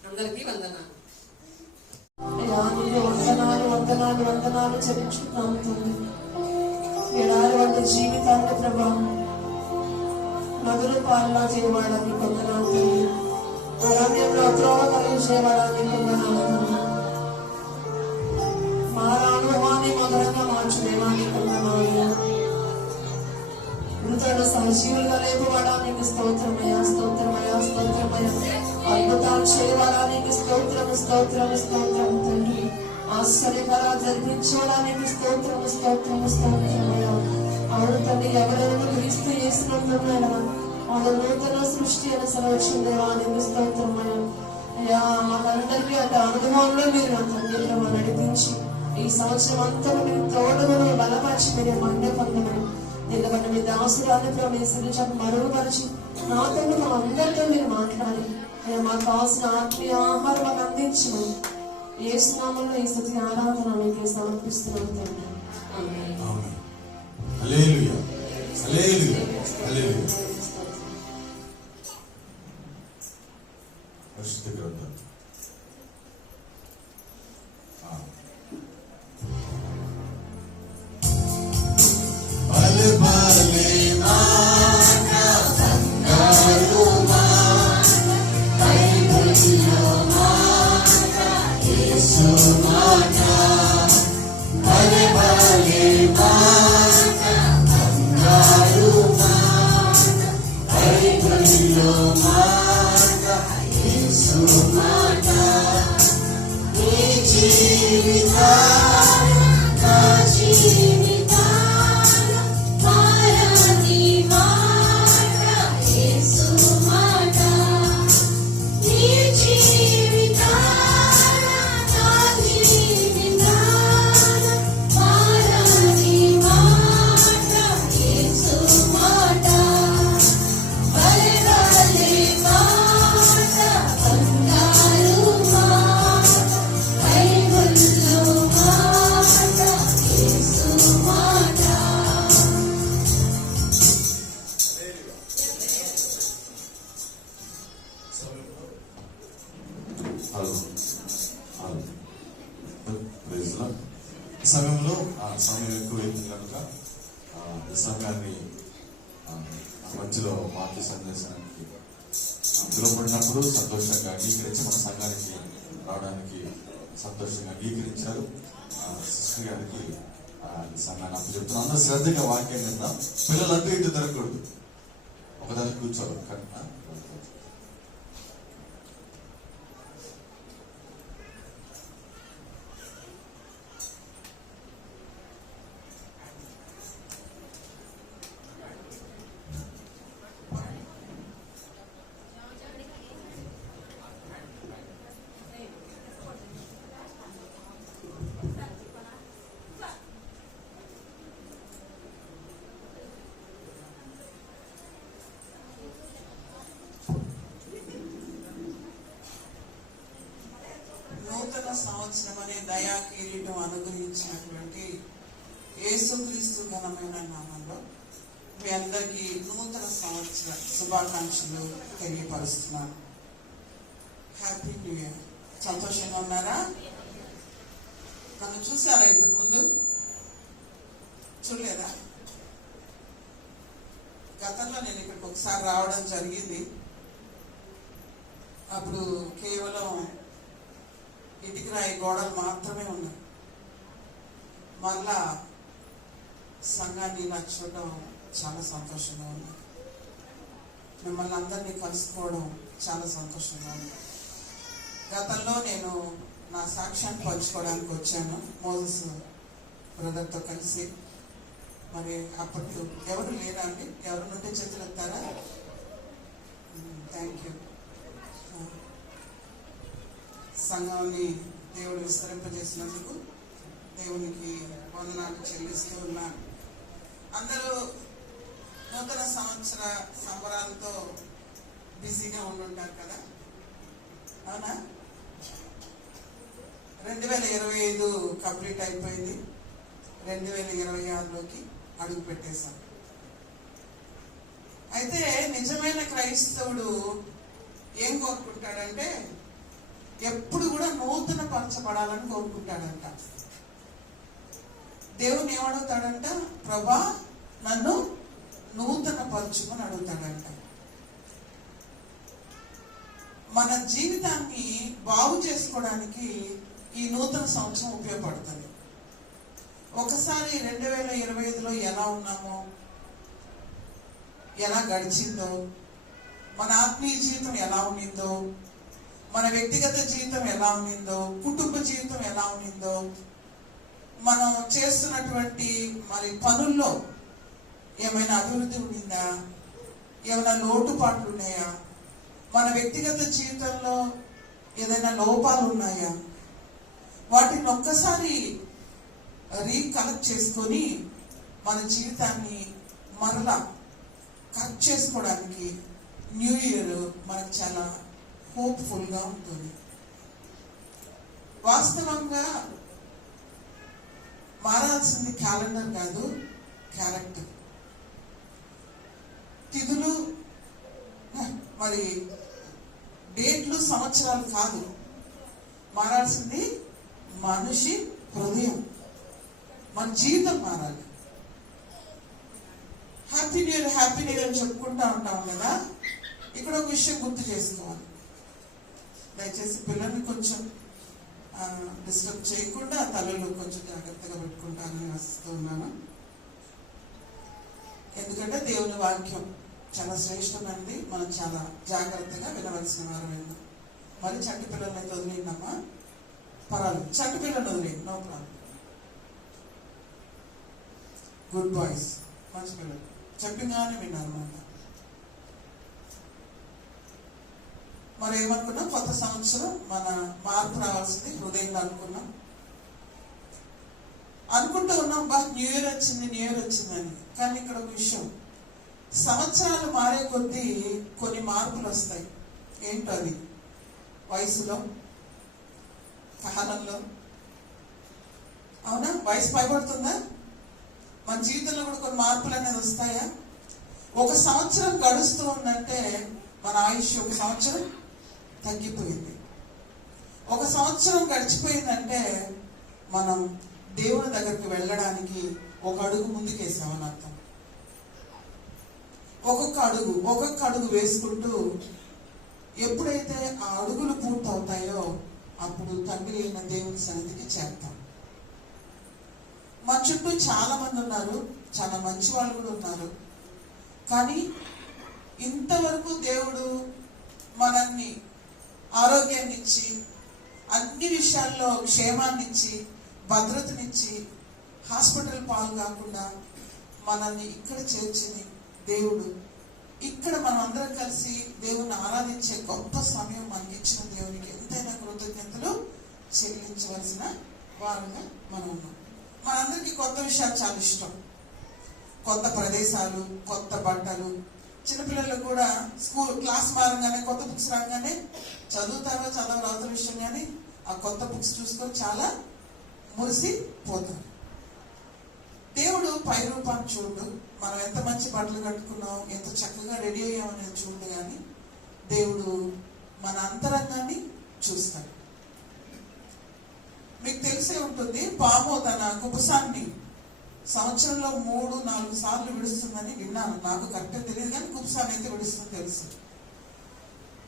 అందరికీ వందనాలు. వందనాలు వందనాలు చెల్లించుకున్నాము తండ్రి. ఎడారి వంటి జీవితాన్ని ప్రభా మధుర పాలన చేయబడాలని కొందనాలు తండ్రి. అరణ్యంలో త్రోవ కలిగించేవాడాన్ని కొందనాలు. మా అనుభవాన్ని మధురంగా మార్చుదేవాన్ని కొందనాలు. మృతులు సజీవులుగా లేపబడానికి స్తోత్రమయ్యా, స్తోత్రమయ్యా, స్తోత్రమయ్యా. అద్భుతాలు చేయడానికి స్తోత్రము, స్తోత్రము, స్తోత్రము తండ్రి. ఆశ్చర్యకరా జరిపించడానికి స్తోత్రము, స్తోత్రము, స్తోత్రమయ్యా. అవును తండ్రి, ఎవరెవరు క్రీస్తు చేసినందున వాడు నూతన సృష్టి అని సెలవుచ్చిందేవానికి స్తోత్రమయ్యా. అయ్యా మాకందరికీ అంటే అనుభవంలో మీరు నా తండ్రి ప్రభు నడిపించి ఈ సంవత్సరం అంతా మీరు తోడుగా బలపరిచి మీరు మండే పొందమని నిలబడి మీ దాసురాన్ని ప్రవేశించక మరుగుపరిచి నాతో మా అందరితో మీరు మాట్లాడి మాకు కావాల్సిన ఆత్మీయ ఆహారం మాకు అందించమని యేసు నామములో ఈ స్తుతి ఆరాధన మీకు సమర్పిస్తున్నాను తండ్రి. హల్లెలూయా, హల్లెలూయా, హల్లెలూయా. పరిశుద్ధ గ్రంథం సమయంలో సమయం ఎక్కువైంది కనుక ఈ సమయాన్ని మధ్యలో వాక్య సందేశానికి పిలువబడినప్పుడు సంతోషంగా అంగీకరించి మన సంఘానికి రావడానికి సంతోషంగా అంగీకరించారు. సిస్టర్ గారికి ఈ సంఘాన్ని అప్పు చెప్తున్నాం. అందరూ శ్రద్ధగా వాక్యం విందాం. పిల్లలంటూ ఇటు తిరగకూడదు, ఒకదాన్ని కూర్చోవాలి. అనుగ్రహించినటువంటి యేసుక్రీస్తు ఘనమైన నామంలో మీ అందరికీ నూతన సంవత్సర శుభాకాంక్షలు తెలియపరుస్తున్నాను. Happy new year. సంతోషంగా ఉన్నారా? నన్ను చూసారా ఇంతకుముందు? చూడలేదా? గతంలో నేను ఇక్కడికి ఒకసారి రావడం జరిగింది. అప్పుడు కేవలం ఇటుక రాయి గోడలు మాత్రమే ఉన్నాయి. మళ్ళా సంఘాన్ని ఇలా చూడడం చాలా సంతోషంగా ఉంది. మిమ్మల్ని అందరినీ కలుసుకోవడం చాలా సంతోషంగా ఉంది. గతంలో నేను నా సాక్ష్యాన్ని పంచుకోవడానికి వచ్చాను మోజెస్ బ్రదర్తో కలిసి. మరి అప్పట్లో ఎవరు లేరా అండి? ఎవరు ఉంటే చేతులు ఎత్తారా? Thank you. సంఘాన్ని దేవుడు విస్తరింపజేసినందుకు దేవునికి వందనాలు చెల్లిస్తూ ఉన్నాను. అందరూ నూతన సంవత్సర సంబరాలతో బిజీగా ఉండుంటారు కదా, అవునా? 2025 కంప్లీట్ అయిపోయింది. 2026లోకి అడుగు పెట్టేశాం. అయితే నిజమైన క్రైస్తవుడు ఏం కోరుకుంటాడంటే ఎప్పుడు కూడా నూతన పరచబడాలని కోరుకుంటాడంట. దేవుని ఏమడుగుతాడంట? ప్రభా నన్ను నూతన పరచుమని అడుగుతాడంట. మన జీవితాన్ని బాగు చేసుకోవడానికి ఈ నూతన సంవత్సరం ఉపయోగపడుతుంది. ఒకసారి 2025లో ఎలా ఉన్నామో, ఎలా గడిచిందో, మన ఆత్మీయ జీవితం ఎలా ఉండిందో, మన వ్యక్తిగత జీవితం ఎలా ఉండిందో, కుటుంబ జీవితం ఎలా ఉండిందో, మనం చేస్తున్నటువంటి మరి పనుల్లో ఏమైనా అభివృద్ధి ఉండిందా, ఏమైనా లోటుపాట్లు ఉన్నాయా, మన వ్యక్తిగత జీవితంలో ఏదైనా లోపాలు ఉన్నాయా, వాటిని ఒక్కసారి రీకలెక్ట్ చేసుకొని మన జీవితాన్ని మరలా కరెక్ట్ చేసుకోవడానికి న్యూ ఇయర్ మనకు చాలా హోప్ఫుల్గా ఉంటుంది. వాస్తవంగా మారాల్సింది క్యాలెండర్ కాదు, క్యారెక్టర్. తిథులు మరి డేట్లు సంవత్సరాలు కాదు, మారాల్సింది మనిషి హృదయం, మన జీవితం మారాలి. Happy new year happy new year అని చెప్పుకుంటా ఉంటాం కదా. ఇక్కడ ఒక విషయం గుర్తు చేసుకోవాలి. దయచేసి పిల్లల్ని కొంచెం డిస్టర్బ్ చేయకుండా తలలు కొంచెం జాగ్రత్తగా పెట్టుకుంటానని ఆశిస్తూ ఉన్నాను. ఎందుకంటే దేవుని వాక్యం చాలా శ్రేష్టమైనది. మనం చాలా జాగ్రత్తగా వినవలసిన వారు విన్నాం. మరి చంటి పిల్లల్ని అయితే వదిలేండమ్మా, పర్వాలేదు. చంటి పిల్లల్ని వదిలేండి, నో ప్రాబ్లం. గుడ్ బాయ్స్, మంచి పిల్లలు చెప్పిగానే విన్నారన్నమాట. మరి ఏమనుకున్నాం? కొత్త సంవత్సరం మన మార్పు రావాల్సింది హృదయంలో అనుకుంటూ ఉన్నాం. న్యూ ఇయర్ వచ్చింది, న్యూ ఇయర్ వచ్చిందని. కానీ ఇక్కడ ఒక విషయం, సంవత్సరాలు మారే కొద్దీ కొన్ని మార్పులు వస్తాయి. ఏంటో అది? వయసులో, కాలంలో. అవునా? వయసు పైబడుతుందా? మన జీవితంలో కూడా కొన్ని మార్పులు అనేది వస్తాయా? ఒక సంవత్సరం గడుస్తూ ఉందంటే మన ఆయుష్ ఒక సంవత్సరం తగ్గిపోయింది. ఒక సంవత్సరం గడిచిపోయిందంటే మనం దేవుని దగ్గరికి వెళ్ళడానికి ఒక అడుగు ముందుకేసామని అర్థం. ఒక్కొక్క అడుగు వేసుకుంటూ ఎప్పుడైతే ఆ అడుగులు పూర్తవుతాయో అప్పుడు తండ్రి అయిన దేవుని సన్నిధికి చేరుతాం. మన చుట్టూ చాలా మంది ఉన్నారు, చాలా మంచి వాళ్ళు కూడా ఉన్నారు. కానీ ఇంతవరకు దేవుడు మనల్ని ఆరోగ్యాన్ని ఇచ్చి, అన్ని విషయాల్లో క్షేమాన్ని ఇచ్చి, భద్రతనిచ్చి, హాస్పిటల్ పాలు కాకుండా మనల్ని ఇక్కడ చేర్చింది దేవుడు. ఇక్కడ మనం అందరం కలిసి దేవుని ఆరాధించే గొప్ప సమయం మనకి ఇచ్చిన దేవునికి ఎంతైనా కృతజ్ఞతలు చెల్లించవలసిన వారుగా మనం ఉన్నాం. మనందరికీ కొత్త విషయాలు చాలా ఇష్టం. కొత్త ప్రదేశాలు, కొత్త బట్టలు. చిన్నపిల్లలు కూడా స్కూల్ క్లాస్ మారంగానే, కొత్త బుక్స్ రాగానే చదువుతారో చదవరో అవతల విషయం, కానీ ఆ కొత్త బుక్స్ చూసుకొని చాలా మురిసిపోతారు. దేవుడు పై రూపాన్ని చూడు, మనం ఎంత మంచి బట్టలు కట్టుకున్నాం, ఎంత చక్కగా రెడీ అయ్యామనేది చూడు, కానీ దేవుడు మన అంతరంగాన్ని చూస్తాడు. మీకు తెలిసే ఉంటుంది, పాము తన కుబుసాన్ని సంవత్సరంలో 3-4 సార్లు విడుస్తుందని విన్నాను. నాకు కరెక్ట్గా తెలియదు, కానీ కుబుసాన్ని అయితే విడుస్తుంది తెలుసు.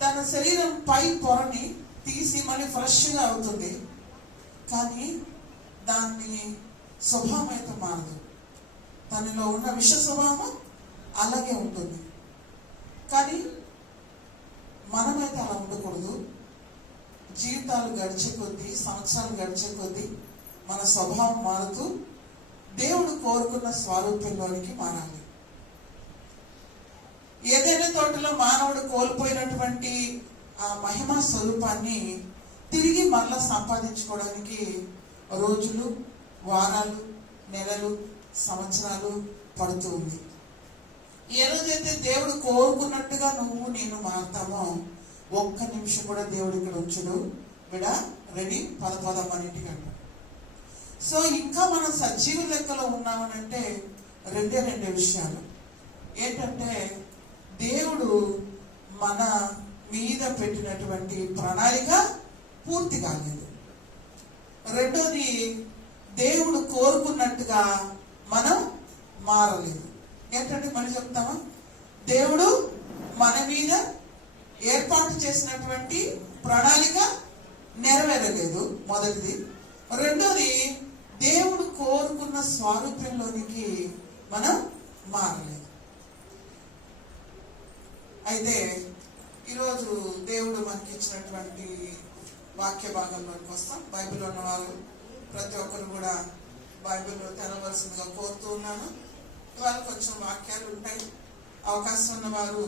తన శరీరం పై పొరని తీసి మళ్ళీ ఫ్రెష్గా అవుతుంది, కానీ దాన్ని స్వభావం అయితే మారదు. తనలో ఉన్న విష స్వభావం అలాగే ఉంటుంది. కానీ మనమైతే అలా ఉండకూడదు. జీవితాలు గడిచే కొద్దీ, సంవత్సరాలు గడిచే కొద్దీ మన స్వభావం మారుతూ దేవుడు కోరుకున్న స్వరూపంలోనికి మారాలి. ఏదైనా తోటలో మానవుడు కోల్పోయినటువంటి ఆ మహిమా స్వరూపాన్ని తిరిగి మళ్ళా సంపాదించుకోవడానికి రోజులు, వారాలు, నెలలు, సంవత్సరాలు పడుతూ ఉంది. ఏ రోజైతే దేవుడు కోరుకున్నట్టుగా నువ్వు నేను మారుతామో, ఒక్క నిమిషం కూడా దేవుడు ఇక్కడ ఉంచుడు. బిడ రెడీ, పదమన్నింటికంట. సో ఇంకా మనం సజీవ లెక్కలో ఉన్నామనంటే రెండే విషయాలు. ఏంటంటే దేవుడు మన మీద పెట్టినటువంటి ప్రణాళిక పూర్తి కాలేదు. రెండోది, దేవుడు కోరుకున్నట్టుగా మనం మారలేదు. ఏంటంటే మళ్ళీ చెప్తామా, దేవుడు మన మీద ఏర్పాటు చేసినటువంటి ప్రణాళిక నెరవేరలేదు, మొదటిది. రెండోది, దేవుడు కోరుకున్న స్వారూప్యంలోనికి మనం మారలేదు. అయితే ఈరోజు దేవుడు మనకి ఇచ్చినటువంటి వాక్య భాగంలోకి వస్తాం. బైబిల్ ఉన్న వాళ్ళు ప్రతి ఒక్కరు కూడా బైబిల్ తెరవలసిందిగా కోరుతూ ఉన్నాను. ఇవాళ కొంచెం వాక్యాలు ఉంటాయి. అవకాశం ఉన్న వారు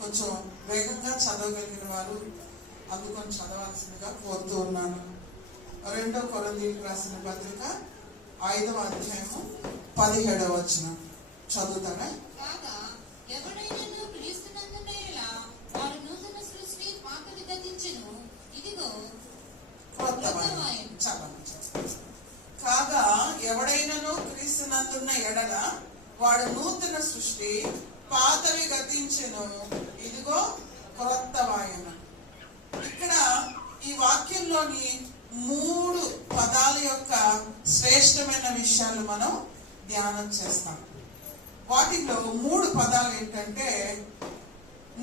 కొంచెం వేగంగా చదవగలిగిన వారు అందుకొని చదవాల్సిందిగా కోరుతూ ఉన్నాను. 2 కొరింథీయులకు రాసిన పత్రిక 5వ అధ్యాయము 17వ వచనం చదువుతారా? కాగా ఎవడైనను క్రీస్తునందున్న ఎడల వాడు నూతన సృష్టి, పాతవి గతించెను, ఇదిగో క్రొత్తవాయన. ఇక్కడ ఈ వాక్యంలోని 3 పదాల యొక్క శ్రేష్టమైన విషయాలు మనం ధ్యానం చేస్తాం. వాటిలో 3 పదాలు ఏంటంటే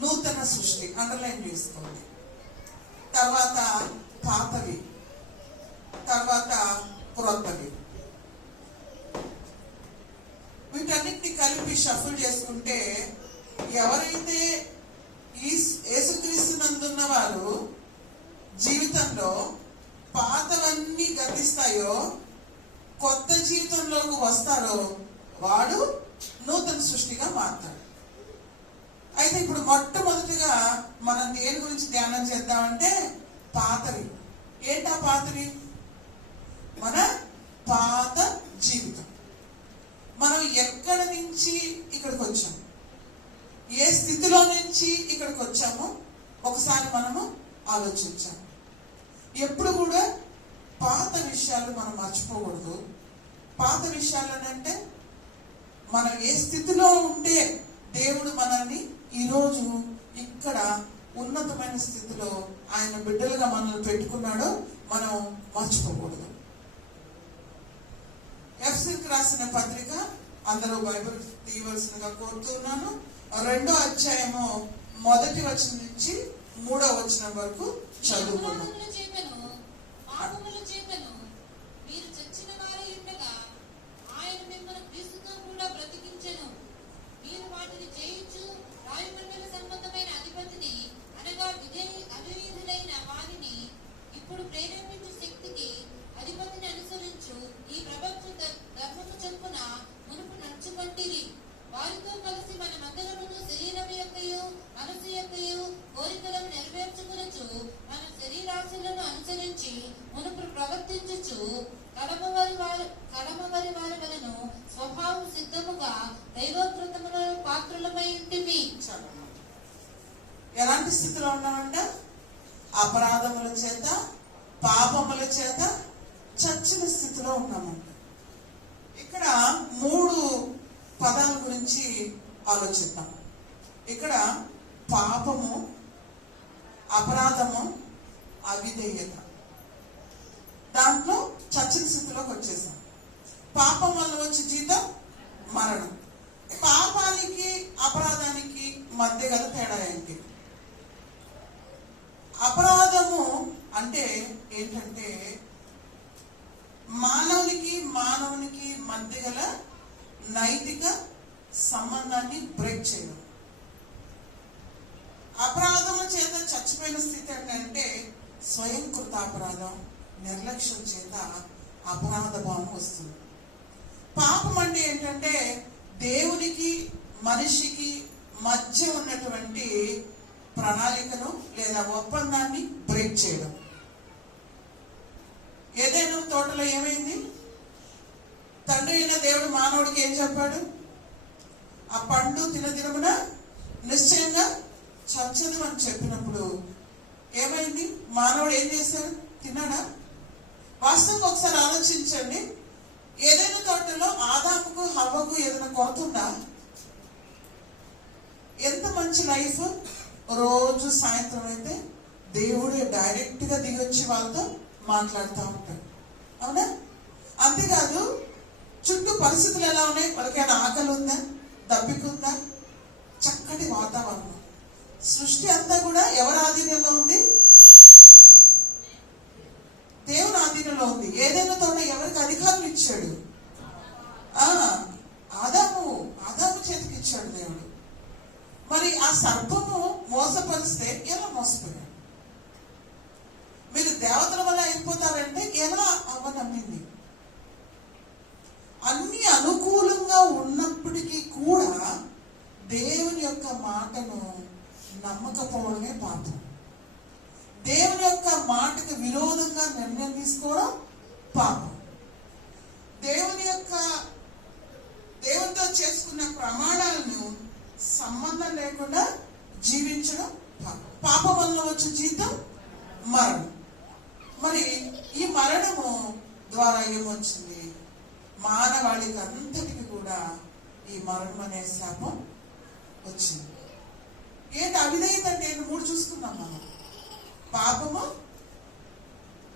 నూతన సృష్టి, అండర్లైన్ చేసుకోండి, తర్వాత పాతవి, తర్వాత క్రొత్తవి. వీటన్నిటిని కలిపి షఫుల్ చేసుకుంటే ఎవరైతే యేసుక్రీస్తునందున్న వారు జీవితంలో పాతవన్నీ గతిస్తాయో, కొత్త జీవితంలోకి వస్తారో వాడు నూతన సృష్టిగా మారుతాడు. అయితే ఇప్పుడు మొట్టమొదటిగా మనం దేని గురించి ధ్యానం చేద్దామంటే పాతవి. ఏంటా పాతవి? మన పాత జీవితం. మనం ఎక్కడి నుంచి ఇక్కడికి వచ్చాము, ఏ స్థితిలో నుంచి ఇక్కడికి వచ్చామో ఒకసారి మనము ఆలోచించాము. ఎప్పుడు కూడా పాత విషయాలు మనం మర్చిపోకూడదు. పాత విషయాలు అంటే మనం ఏ స్థితిలో ఉంటే దేవుడు మనల్ని ఈరోజు ఇక్కడ ఉన్నతమైన స్థితిలో ఆయన బిడ్డలుగా మనల్ని పెట్టుకున్నాడో మనం మర్చిపోకూడదు. ఎఫెసీయులకు రాసిన పత్రిక అందరూ బైబిల్ తీయవలసిందిగా కోరుతున్నాను. 2వ అధ్యాయము 1వ వచనం నుంచి 3వ వచనం వరకు చదువుకున్నాం. మీరు చచ్చిన వారై ఉండగా ఆయన మిమ్మల్ని క్రీస్తుతో కూడా బ్రతికించెను. మీరు వాటిని జయించు వాయుమండల సంబంధమైన అధిపతిని అనగా అవిధేయులైన వారిని ఇప్పుడు ప్రేరేపించు శక్తికి అధిపతిని అనుసరించు ఈ ప్రపంచ ధర్మము చొప్పున మునుపు నడుచుకొంటిరి. వారితో కలిసి మనమందరమును శరీరం యొక్కయు మనసు యొక్కయు కోరికలను నెరవేర్చుకొనుచు మన శరీరాశులను అనుసరించి మునుపు ప్రవర్తించుచు కడమవరి వారి వలను స్వభావం సిద్ధముగా దైవకృతముల పాత్రలమై ఉంటివి. ఎలాంటి స్థితిలో ఉన్నామంటే అపరాధముల చేత, పాపముల చేత చచ్చిన స్థితిలో ఉన్నామంట. ఇక్కడ 3 పదాల గురించి ఆలోచిద్దాం. ఇక్కడ పాపము, అపరాధము, అవిధేయత. దాంట్లో చచ్చిన స్థితిలోకి వచ్చేసాం. పాపం వల్ల వచ్చే జీతం మరణం. పాపానికి అపరాధానికి మధ్య గల తేడా ఏంటి? అపరాధము అంటే ఏంటంటే మానవునికి మధ్య గల నైతిక సంబంధాన్ని బ్రేక్ చేయడం. అపరాధము చేత చచ్చిపోయిన స్థితి అంటే స్వయం కృత అపరాధం, నిర్లక్ష్యం చేత అపరాధ భావం వస్తుంది. పాపం అంటే ఏంటంటే దేవునికి మనిషికి మధ్య ఉన్నటువంటి ప్రణాళికను లేదా ఒప్పందాన్ని బ్రేక్ చేయడం. ఏదైనా తోటలో ఏమైంది? తండ్రి అయిన దేవుడు మానవుడికి ఏం చెప్పాడు? ఆ పండు తినదినమున నిశ్చయంగా చచ్చదు అని చెప్పినప్పుడు ఏమైంది? మానవుడు ఏం చేశాడు? తిన్నాడా? వాస్తవంగా ఒకసారి ఆలోచించండి. ఏదైనా తోటలో ఆదాముకు హవ్వకు ఏదైనా కొరత ఉందా? ఎంత మంచి లైఫ్. రోజు సాయంత్రం అయితే దేవుడే డైరెక్ట్ గా దిగొచ్చి వాళ్ళతో మాట్లాడుతూ ఉంటాడు. అవునా? అంతేకాదు చుట్టూ పరిస్థితులు ఎలా ఉన్నాయి? వాళ్ళకైనా ఆకలి ఉందా? దప్పికుందా? చక్కటి వాతావరణం. సృష్టి అంతా కూడా ఎవరి ఆధీనంలో ఉంది? దేవుని ఆధీనంలో ఉంది. ఏదైనా తోట ఎవరికి అధికారం ఇచ్చాడు? ఆదాము చేతికి ఇచ్చాడు దేవుడు. మరి ఆ సర్పము మోసపరిస్తే ఎలా మోసపోయాడు? మీరు దేవతల వల్ల అయిపోతారంటే ఎలా అవ్వనమ్మింది? అన్ని అనుకూలంగా ఉన్నప్పటికీ కూడా దేవుని యొక్క మాటను నమ్మకపోవడమే పాపం. దేవుని యొక్క మాటకు విరోధంగా నిర్ణయం తీసుకోవడం పాపం. దేవునితో చేసుకున్న ప్రమాణాలను సంబంధం లేకుండా జీవించడం పాపం. పాపం వల్ల వచ్చే జీతం మరణం. మరి ఈ మరణము ద్వారా ఏమొచ్చింది? మానవాళికి అంతటికి కూడా ఈ మరణం అనే శాపం వచ్చింది. ఏంటి అవిధేయత అంటే? 3 చూసుకున్నాం మనం. పాపము,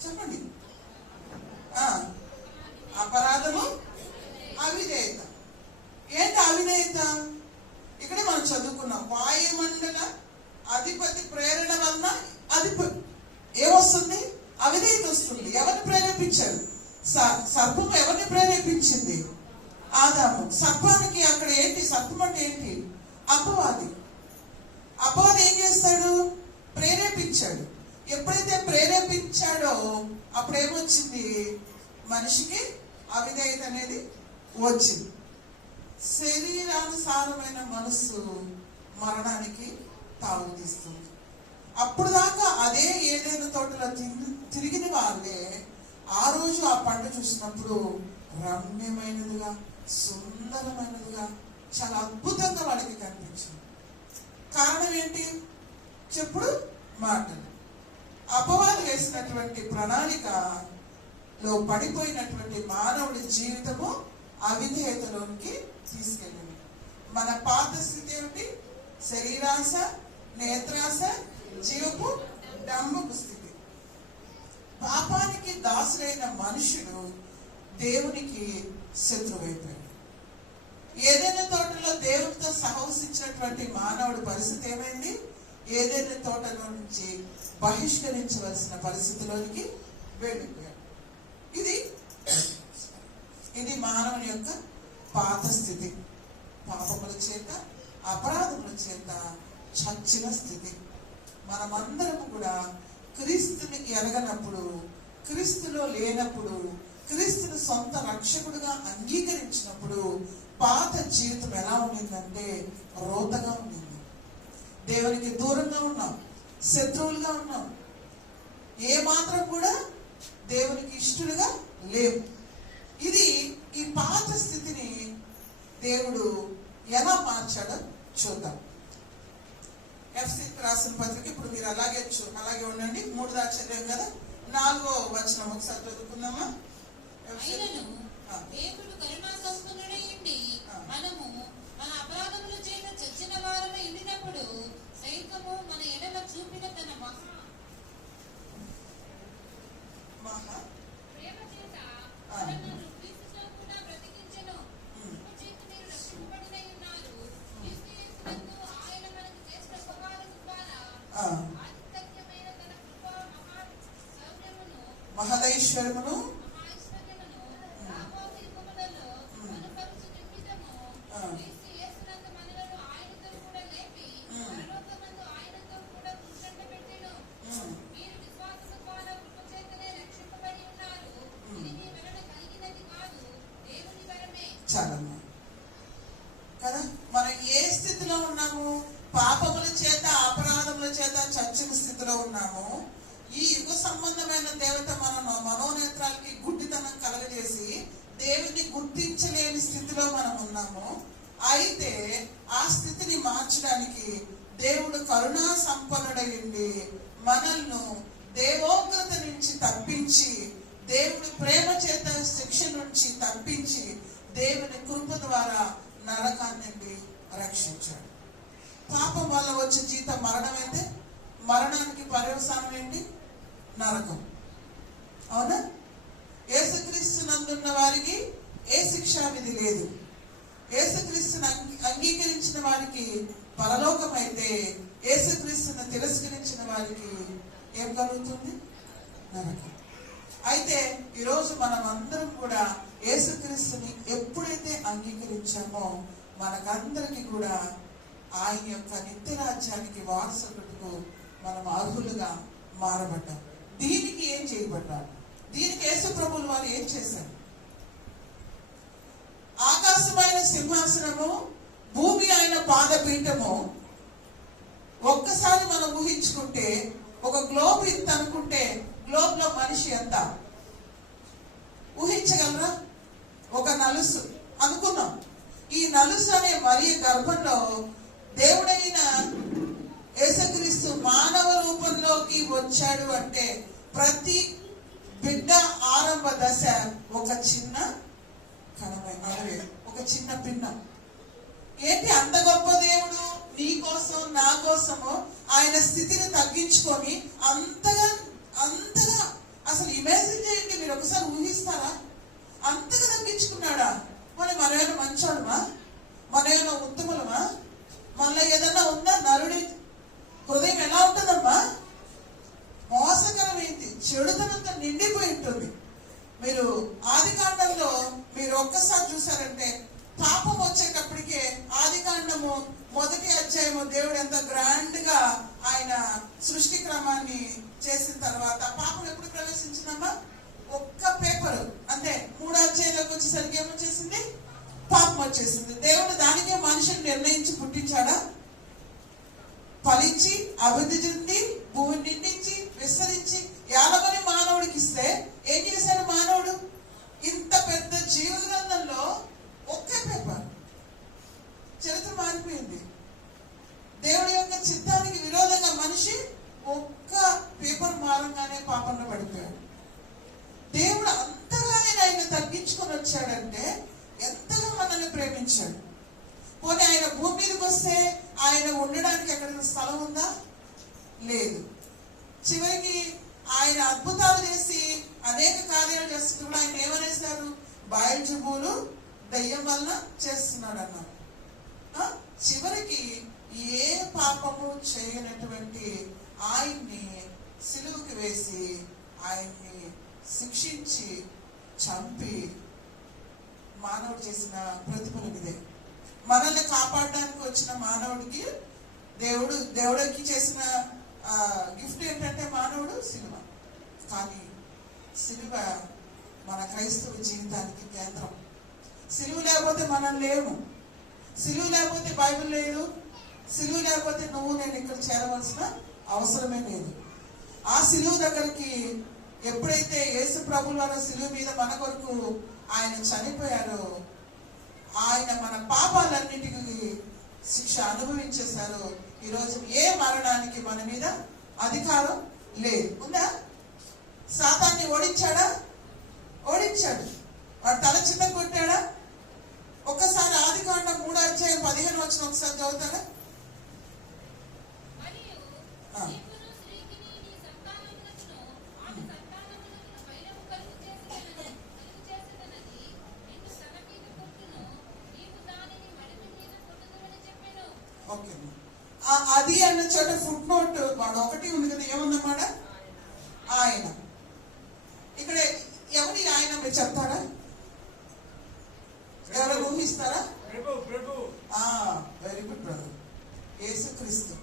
చెప్పండి, అపరాధము, అవిధేయత. ఏంటి అవిధేయత? ఇక్కడే మనం చదువుకున్నాం. వాయుమండల అధిపతి ప్రేరణ వలన ఏమొస్తుంది? అవిధేయత వస్తుంది. ఎవరిని ప్రేరేపించారు? సర్పం ఎవరిని ప్రేరేపించింది? ఆదాము. సర్పానికి అక్కడ ఏంటి? సర్పం అంటే ఏంటి? అపవాది. అపవాది ఏం చేస్తాడు? ప్రేరేపించాడు. ఎప్పుడైతే ప్రేరేపించాడో అప్పుడు ఏమొచ్చింది? మనిషికి అవిధేయత అనేది వచ్చింది. శరీరానుసారమైన మనస్సు మరణానికి తావు తీస్తుంది. అప్పుడు దాకా అదే ఏదైనా తోటలో తిరిగిన వాళ్ళే ఆ రోజు ఆ పండు చూసినప్పుడు రమ్యమైనదిగా, సుందరమైనదిగా, చాలా అద్భుతంగా వాళ్ళకి కనిపించింది. కారణం ఏంటి? చెప్పుడు మాటలు. అపవాది వేసినటువంటి ప్రణాళికలో పడిపోయినటువంటి మానవుడి జీవితము అవిధేయతలోనికి తీసుకెళ్ళింది. మన పాత స్థితి ఏమిటి? శరీరాశ, నేత్రాశ, జీవపు డంబపు స్థితి. పాపానికి దాసులైన మనుషుడు దేవునికి శత్రువైపోయాడు. ఏదైనా తోటలో దేవునితో సహవసించినటువంటి మానవుడి పరిస్థితి ఏమైంది? ఏదైనా తోటలో నుంచి బహిష్కరించవలసిన పరిస్థితిలోనికి వెళ్ళిపోయాడు. ఇది మానవుని యొక్క పాత స్థితి. పాపముల చేత, అపరాధముల చేత చచ్చిన స్థితి. మనమందరము కూడా క్రీస్తుని ఎరగనప్పుడు, క్రీస్తులో లేనప్పుడు, క్రీస్తుని సొంత రక్షకుడుగా అంగీకరించినప్పుడు పాత జీవితం ఎలా ఉండిందంటే రోతగా ఉండింది. దేవునికి దూరంగా ఉన్నాం, శత్రువులుగా ఉన్నాం, ఏ మాత్రం కూడా దేవునికి ఇష్టలుగా లేవు. ఇది ఈ పాత స్థితిని దేవుడు ఎలా మార్చాడో చూద్దాం. ఎఫ్సీ రాసిన పత్రిక ఇప్పుడు మీరు అలాగే ఉండండి. 3 దాకా చదివాం కదా. 4వ వచనం ఒకసారి చదువుకుందామా? అయినను దేవుడు కరుణా సంపన్నుడై ఉండి మనము మన అపరాధముల చేత చచ్చిన వారము ఎండినప్పుడు సైతము మన ఎడల చూపిన తన ప్రేమ చేత మనలను క్రీస్తుతో కూడా బ్రతికించెను. కృపచేత మీరు రక్షింపబడినై ఉన్నారు. క్రీస్తు యేసునందు ఆయన మనకు చేసిన ఉపకారము ద్వారా ఆశ్చర్యమైన తన కృప మహాశౌర్యమును మహదైశ్వర్యమును చాలమ్మా కదా. మనం ఏ స్థితిలో ఉన్నాము? పాపముల చేత అపరాధముల చేత చచ్చిన స్థితిలో ఉన్నాము. ఈ యుగ సంబంధమైన దేవత మన మనోనేత్రాలకి గుడ్డితనం కలగజేసి దేవుని గుర్తించలేని స్థితిలో మనం ఉన్నాము. అయితే ఆ స్థితిని మార్చడానికి దేవుడు కరుణా సంపన్నుడైంది మనల్ని దేవోగ్రత నుంచి తప్పించి, దేవుడి ప్రేమ చేత శిక్ష నుంచి తప్పించి, దేవుని కృప ద్వారా నరకాన్ని రక్షించాడు. పాపం వల్ల వచ్చే జీతం మరణం అయితే మరణానికి పర్యవసానం ఏంటి? నరకం. అవునా? యేసుక్రీస్తు నందున్న వారికి ఏ శిక్షా విధి లేదు. యేసుక్రీస్తుని అంగీకరించిన వారికి పరలోకం అయితే, యేసుక్రీస్తును తిరస్కరించిన వారికి ఏం కలుగుతుంది? నరకం. అయితే ఈరోజు మనం అందరం కూడా యేసుక్రీస్తుని ఎప్పుడైతే అంగీకరించామో మనకందరికి కూడా ఆయన యొక్క నిత్య రాజ్యానికి వారసులకు మనం అర్హులుగా మారబడ్డాం. దీనికి ఏం చేయబడ్డారు? దీనికి యేసు ప్రభువుల వారు ఏం చేశారు? ఆకాశమైన సింహాసనము, భూమి అయిన పాదపీఠము. ఒక్కసారి మనం ఊహించుకుంటే, ఒక గ్లోబ్ ఇంత అనుకుంటే గ్లోబ్ లో మనిషి ఎంత ఊహించగలరా? ఒక నలుసు అనుకున్నాం. ఈ నలుసు అనే మరియ గర్భంలో దేవుడైన యేసుక్రీస్తు మానవ రూపంలోకి వచ్చాడు అంటే ప్రతి బిడ్డ ఆరంభ దశ ఒక చిన్న కణమైన ఒక చిన్న భిన్నం. ఏంటి అంత గొప్ప దేవుడు నీ కోసం నా కోసము ఆయన స్థితిని తగ్గించుకొని అంతగా అసలు ఇమేజిన్ చేయండి. మీరు ఒకసారి ఊహిస్తారా? అంతగా తగ్గించుకున్నాడా? మనమేమైనా మంచోడమా? మనమేమైనా ఉత్తములమా? మనలో ఏదన్నా ఉందా? నరుడి హృదయం ఎలా ఉంటుందమ్మా? మోసకరమైంది, చెడుతనంతో నిండిపోయి ఉంటుంది. మీరు ఆదికాండంలో మీరు ఒక్కసారి చూసారంటే పాపం వచ్చేటప్పటికే ఆదికాండము 1వ అధ్యాయము దేవుడు ఎంత గ్రాండ్ గా ఆయన సృష్టి క్రమాన్ని చేసిన తర్వాత పాపం ఎప్పుడు ప్రవేశించిందమ్మా? ఒక్క పేపరు అంతే. 3వ అధ్యాయంలోకి వచ్చేసరికి ఏమొచ్చేసింది? పాపం వచ్చేసింది. దేవుడు దానికే మనిషిని నిర్ణయించి పుట్టించాడా? ఫలించి అభివృద్ధి చెంది భూమిని నిండించి విస్తరించి యాలమని మానవుడికి ఇస్తే ఏం చేశాడు మానవుడు? ఇంత పెద్ద జీవ గ్రంథంలో ఒకే పేపర్. చరిత్ర మారిపోయింది. దేవుడి యొక్క చిత్తానికి విరోధంగా మనిషి ఒక్క పేపర్ మారంగానే పాపంలో పడిపోయాడు. దేవుడు అంతగా ఆయన తగ్గించుకొని వచ్చాడంటే ఎంతగా మనల్ని ప్రేమించాడు. పోనీ ఆయన భూమి మీదకి వస్తే ఆయన ఉండడానికి ఎక్కడ స్థలం ఉందా? లేదు. చివరికి ఆయన అద్భుతాలు చేసి అనేక కార్యాలు చేస్తున్నప్పుడు ఆయన ఏమనేశారు? బయల్జెబూలు దయ్యం వలన చేస్తున్నాడు అన్నారు. చివరికి ఏ పాపము చేయనటువంటి ఆయన్ని సిలువకి వేసి ఆయన్ని శిక్షించి చంపి మానవుడు చేసిన ప్రతిఫలం ఇదే. మనల్ని కాపాడడానికి వచ్చిన మానవుడికి దేవుడికి చేసిన గిఫ్ట్ ఏంటంటే మానవుడు సిలువ. కానీ సిలువ మన క్రైస్తవ జీవితానికి కేంద్రం. సిలువ లేకపోతే మనం లేము. సిలువ లేకపోతే బైబిల్ లేదు. సిలువ లేకపోతే నువ్వు నేను ఇక్కడ చేరవలసిన అవసరమే లేదు. ఆ సిలువ దగ్గరికి ఎప్పుడైతే యేసు ప్రభువుల వారు సిలువ మీద మన కొరకు ఆయన చనిపోయారో, ఆయన మన పాపాలన్నిటికీ శిక్ష అనుభవించేశారు. ఈరోజు ఏ మరణానికి మన మీద అధికారం లేదు. ఉందా? సాతాన్ని ఓడించాడా? ఓడించాడు. వాడు తల చిన్న కొట్టాడా? ఒక్కసారి ఆదికాండం 3:15 ఒకసారి చదువుతాడా? ఓకే, అది అన్న చోట ఫుట్ నోట్ వాడు ఒకటి ఉంది కదా, ఏమన్నమాట? ఆయన. ఇక్కడ ఎవరి ఆయన మీరు చెప్తారా? ఎవరు ఊహిస్తారా? వెరీ గుడ్ బ్రదర్, యేసుక్రీస్తు.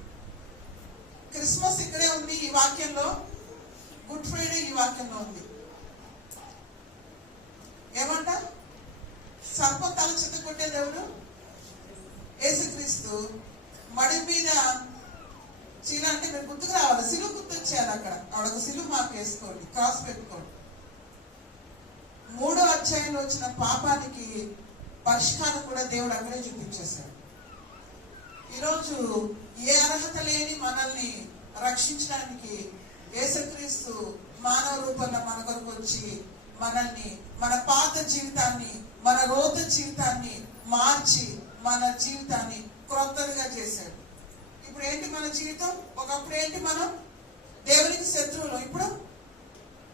క్రిస్మస్ ఇక్కడే ఉంది ఈ వాక్యంలో, గుడ్ ఫ్రైడే ఈ వాక్యంలో ఉంది. ఏమంట? సర్పం తల చిత్త కొట్టేది ఎవరు? యేసుక్రీస్తు. మడి మీద చీల అంటే మీరు గుర్తుకు రావాలి, సిలువు గుర్తొచ్చేయాలి. అక్కడ ఆవిడ సిలువు మార్క్ వేసుకోండి, క్రాస్ పెట్టుకోండి. 3వ అధ్యాయంలో వచ్చిన పాపానికి పరిష్కారం కూడా దేవుడు అక్కడే చూపించేశాడు. ఈరోజు ఏ అర్హత లేని మనల్ని రక్షించడానికి యేసుక్రీస్తు మానవ రూపంలో మన కొరకు వచ్చి మనల్ని, మన పాత జీవితాన్ని, మన రోత జీవితాన్ని మార్చి మన జీవితాన్ని క్రొత్తగా చేశాడు. ఇప్పుడు ఏంటి మన జీవితం? ఒకప్పుడు ఏంటి? మనం దేవునికి శత్రువులు, ఇప్పుడు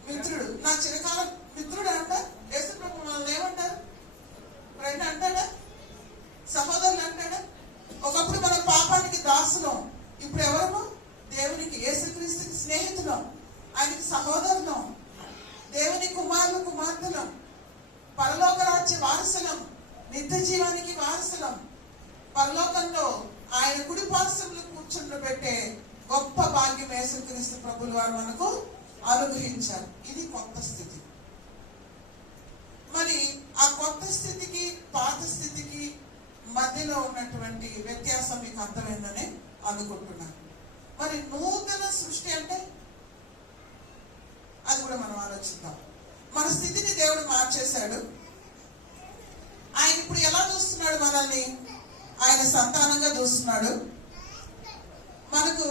మిత్రుడు. నా చిరకాల మిత్రుడు అంట యేసు ప్రభు. మనల్ని ఏమంటారు? ఫ్రెండ్ అంటాడా? సహోదరులు అంటాడా? ఒకప్పుడు మన పాపానికి దాసులం, ఇప్పుడు ఎవరము? దేవునికి, యేసుక్రీస్తుకి స్నేహితులం, ఆయనకి సహోదరులం, దేవుని కుమారులు కుమార్తెలం, పరలోక రాజ్య వారసులం, నిత్య జీవానికి వారసులం. పరలోకంలో ఆయన కుడి పార్శ్వంలో కూర్చుండబెట్టే గొప్ప భాగ్యం యేసుక్రీస్తు ప్రభువుల వారు మనకు అనుగ్రహించారు. ఇది కొత్త స్థితి. మరి ఆ కొత్త స్థితికి పాత స్థితికి మధ్యలో ఉన్నటువంటి వ్యత్యాసం మీకు అర్థమైందని అనుకుంటున్నాను. మరి నూతన సృష్టి అంటే అది కూడా మనం ఆలోచిద్దాం. మన స్థితిని దేవుడు మార్చేశాడు. ఆయన ఇప్పుడు ఎలా చూస్తున్నాడు మనల్ని? ఆయన సంతానంగా చూస్తున్నాడు. మనకు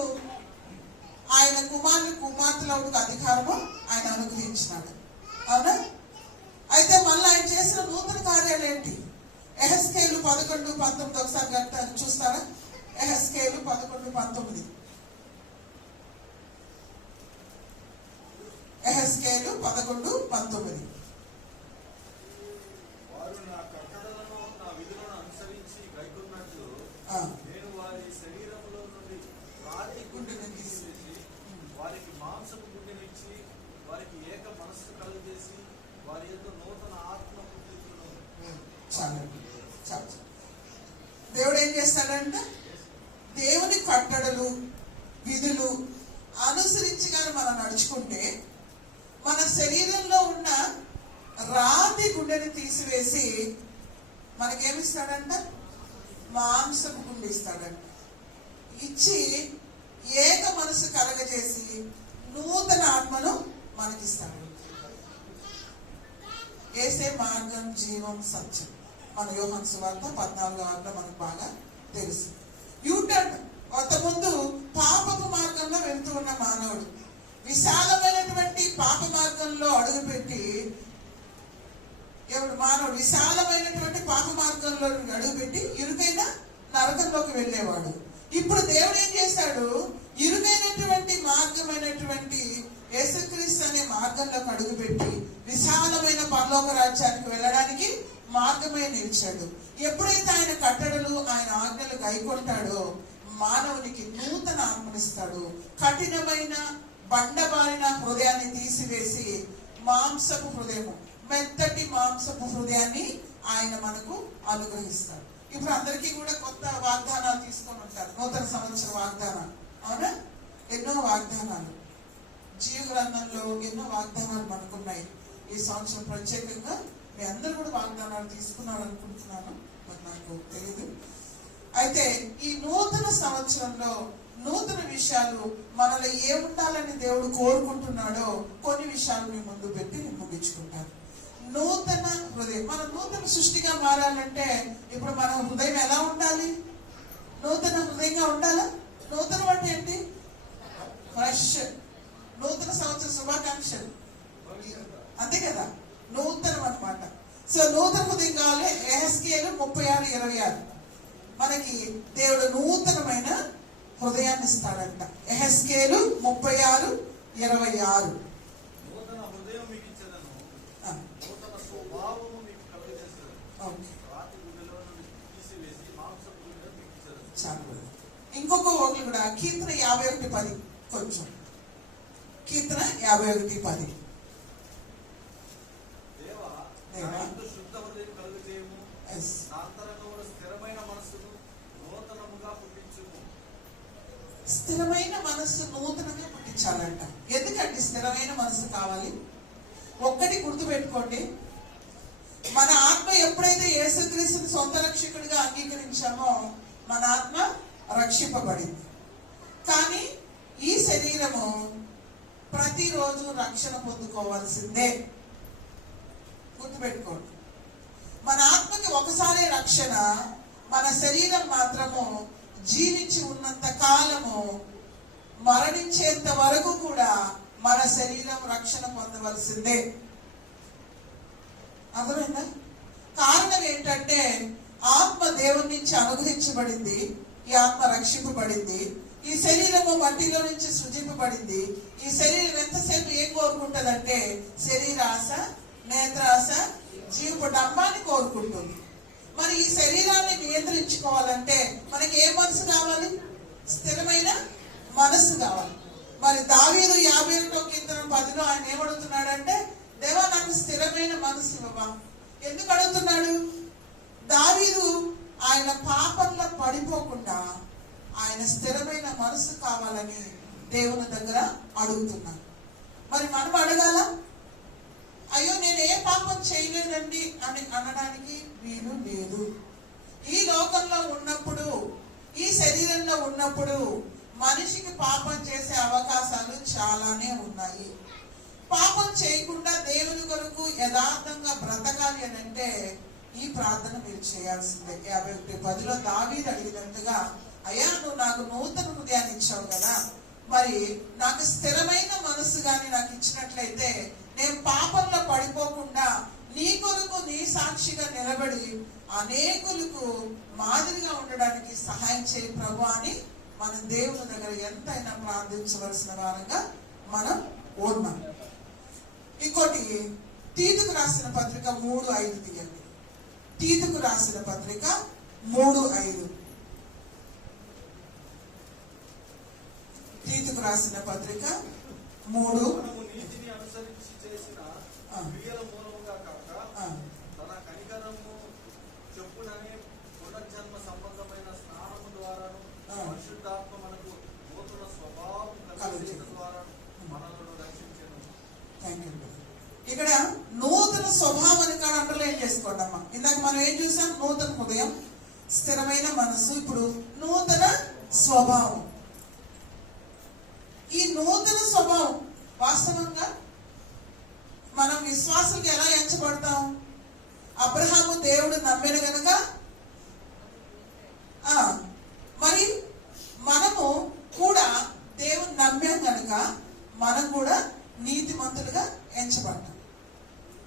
ఆయన కుమారులు కుమార్తెలకు అధికారము ఆయన అనుగ్రహించినాడు. అవునా? అయితే మళ్ళీ ఆయన చేసిన నూతన కార్యాలు ఏంటి? యెహెజ్కేలు 11:19 ఒకసారి చూస్తారా? యెహెజ్కేలు 11:19. యెహెజ్కేలు 11:19. వారు నా కట్టడలను నా విధులను అనుసరించి గైకొన్నట్లు నేను వారి శరీరంలో నుండి రాతి గుండెని తీసివేసి వారికి మాంసపు గుండెనిచ్చి వారికి ఏక మనస్సు కలుగజేసి వారి యొక్క నూతన ఆత్మ దేవుడు ఏం చేస్తాడంట? దేవుని కట్టడలు విధులు అనుసరించి కానీ మనం నడుచుకుంటే మన శరీరంలో ఉన్న రాతి గుండెని తీసివేసి మనకేమిస్తాడంట? మాంసపు గుండె ఇస్తాడంట. ఇచ్చి ఏక మనసు కలగజేసి నూతన ఆత్మను మనకిస్తాడు. ఏసే మార్గం, జీవం, సత్యం. మన యోహాను సువార్త 14 మనకు బాగా తెలుసు. యూటర్న్. అంతకుముందు పాపపు మార్గంలో వెళ్తూ ఉన్న మానవుడు విశాలమైనటువంటి పాప మార్గంలో అడుగుపెట్టి, ఎవడు మానవుడు విశాలమైనటువంటి పాప మార్గంలో అడుగుపెట్టి ఇరుకైన నరకంలోకి వెళ్ళేవాడు. ఇప్పుడు దేవుడు ఏం చేశాడు? ఇరుకైనటువంటి మార్గమైనటువంటి యేసుక్రీస్తు అనే మార్గంలోకి అడుగుపెట్టి విశాలమైన పరలోక రాజ్యానికి వెళ్ళడానికి మార్గమే నిలిచాడు. ఎప్పుడైతే ఆయన కట్టడలు, ఆయన ఆజ్ఞలు గైకొంటాడో మానవునికి నూతన ఆత్మనిస్తాడు. కఠినమైన బండబారిన హృదయాన్ని తీసివేసి మాంసపు హృదయము, మెత్తటి మాంసపు హృదయాన్ని ఆయన మనకు అనుగ్రహిస్తాడు. ఇప్పుడు అందరికీ కూడా కొత్త వాగ్దానాలు తీసుకొని ఉంటారు. నూతన సంవత్సర వాగ్దానాలు. అవునా? ఎన్నో వాగ్దానాలు జీవ గ్రంథంలో ఎన్నో వాగ్దానాలు మనకున్నాయి. ఈ సంవత్సరం ప్రత్యేకంగా మీ అందరూ కూడా వాగ్దానాలు తీసుకున్నారు అనుకుంటున్నాను, మరి నాకు తెలియదు. అయితే ఈ నూతన సంవత్సరంలో నూతన విషయాలు మనలో ఏముండాలని దేవుడు కోరుకుంటున్నాడో కొన్ని విషయాలు మీ ముందు పెట్టి నేను ముగించుకుంటాను. నూతన హృదయం. మన నూతన సృష్టిగా మారాలంటే ఇప్పుడు మన హృదయం ఎలా ఉండాలి? నూతన హృదయంగా ఉండాలా? నూతనం అంటే ఏంటి? ఫ్రెష్. నూతన సంవత్సర శుభాకాంక్షలు. అంతే కదా, నూతనం అన్నమాట. సో నూతన హృదయం కావాలి. యెహెజ్కేలు 36:26 మనకి దేవుడు నూతనమైన హృదయాన్ని ఇస్తాడంట. యెహెజ్కేలు 36:26 నూతన హృదయం మీకు ఇచ్చేదను, నూతన స్వభావము మీకు కలుగజేసేదను, రాతి గుడ్డలో నుండి తీసివేసి మాంసపు గుడ్డ మీకు ఇచ్చేదను. చాలా ఇంకొక ఒకటి కూడా కీర్తన 51:10 కొంచెం కీర్తన 51:10 దేవా దేవా, నా యందు శుద్ధ హృదయం కలుగజేయము, నా అంతరంగములో స్థిరమైన మనస్సును నూతనముగా పుట్టించుము. స్థిరమైన మనస్సు నూతనంగా పుట్టించాలంట. ఎందుకంటే స్థిరమైన మనస్సు కావాలి. ఒక్కటి గుర్తుపెట్టుకోండి, మన ఆత్మ ఎప్పుడైతే యేసుక్రీస్తుని సొంత రక్షకుడిగా అంగీకరించామో మన ఆత్మ రక్షింపబడింది. కానీ ఈ శరీరము ప్రతిరోజు రక్షణ పొందుకోవాల్సిందే. గుర్తుపెట్టుకోండి, మన ఆత్మకి ఒకసారి రక్షణ, మన శరీరం మాత్రము జీవించి ఉన్నంత కాలము మరణించేంత వరకు కూడా మన శరీరం రక్షణ పొందవలసిందే. అర్థమైందా? కారణం ఏంటంటే ఆత్మ దేవుని నుంచి అనుగ్రహించబడింది, ఈ ఆత్మ రక్షింపబడింది. ఈ శరీరము మట్టిలో నుంచి సృజింపబడింది. ఈ శరీరం ఎంతసేపు ఏం కోరుకుంటుందంటే శరీరాశ, నేత్రాశ, జీవపు డంబాన్ని కోరుకుంటుంది. మరి ఈ శరీరాన్ని నియంత్రించుకోవాలంటే మనకి ఏ మనసు కావాలి? స్థిరమైన మనస్సు కావాలి. మరి దావీదు 51:10 ఆయన ఏమడుగుతున్నాడంటే, దేవా నాకు స్థిరమైన మనసు ఇవ్వవా. ఎందుకు అడుగుతున్నాడు? దావీదు ఆయన పాపంలో పడిపోకుండా ఆయన స్థిరమైన మనసు కావాలని దేవుని దగ్గర అడుగుతున్నాడు. మరి మనం అడగాల? అయ్యో నేను ఏ పాపం చేయలేదండి అని అనడానికి వీలు లేదు. ఈ లోకంలో ఉన్నప్పుడు, ఈ శరీరంలో ఉన్నప్పుడు మనిషికి పాపం చేసే అవకాశాలు చాలానే ఉన్నాయి. పాపం చేయకుండా దేవుని కొరకు యథార్థంగా బ్రతకాలి అని అంటే ఈ ప్రార్థన మీరు చేయాల్సిందే. 51:10 దావీదు అడిగినట్టుగా, అయ్యా నువ్వు నాకు నూతన హృదయాన్ని ఇచ్చావు కదా, మరి నాకు స్థిరమైన మనసు కానీ నాకు ఇచ్చినట్లయితే నేను పాపంలో పడిపోకుండా నీ కొరకు నీ సాక్షిగా నిలబడి అనేకులకు మాదిరిగా ఉండడానికి సహాయం చేయి ప్రభు అని మనం దేవుని దగ్గర ఎంతైనా ప్రార్థించవలసిన వారంగా మనం ఉన్నాం. ఇంకోటి, తీతుకు రాసిన పత్రిక 3:5 తీయండి. తీతుకు రాసిన పత్రిక 3:5 తీతుకు రాసిన పత్రిక 3 నీతిని అనుసరించి చేసిన క్రియల మూలముగా కాక తన కనికరము చెప్పుననే పునర్జన్మ సంబంధమైన స్నానము ద్వారాను పరిశుద్ధాత్మ మనకు నూతన స్వభావం కలిగించడం ద్వారా మనలను రక్షించను. ఇక్కడ నూతన స్వభావాన్ని కాడ అండర్లైన్ చేసుకోండి అమ్మా. ఇందాక మనం ఏం చూసాం? నూతన హృదయం, స్థిరమైన మనసు. ఇప్పుడు నూతన స్వభావం. ఈ నూతన స్వభావం వాస్తవంగా మనం విశ్వాసులకు ఎలా ఎంచబడతాం? అబ్రహాము దేవుడు నమ్మిన గనుక, మరి మనము కూడా దేవుడు నమ్మాం గనుక మనం కూడా నీతిమంతులుగా ఎంచబడ్డాం.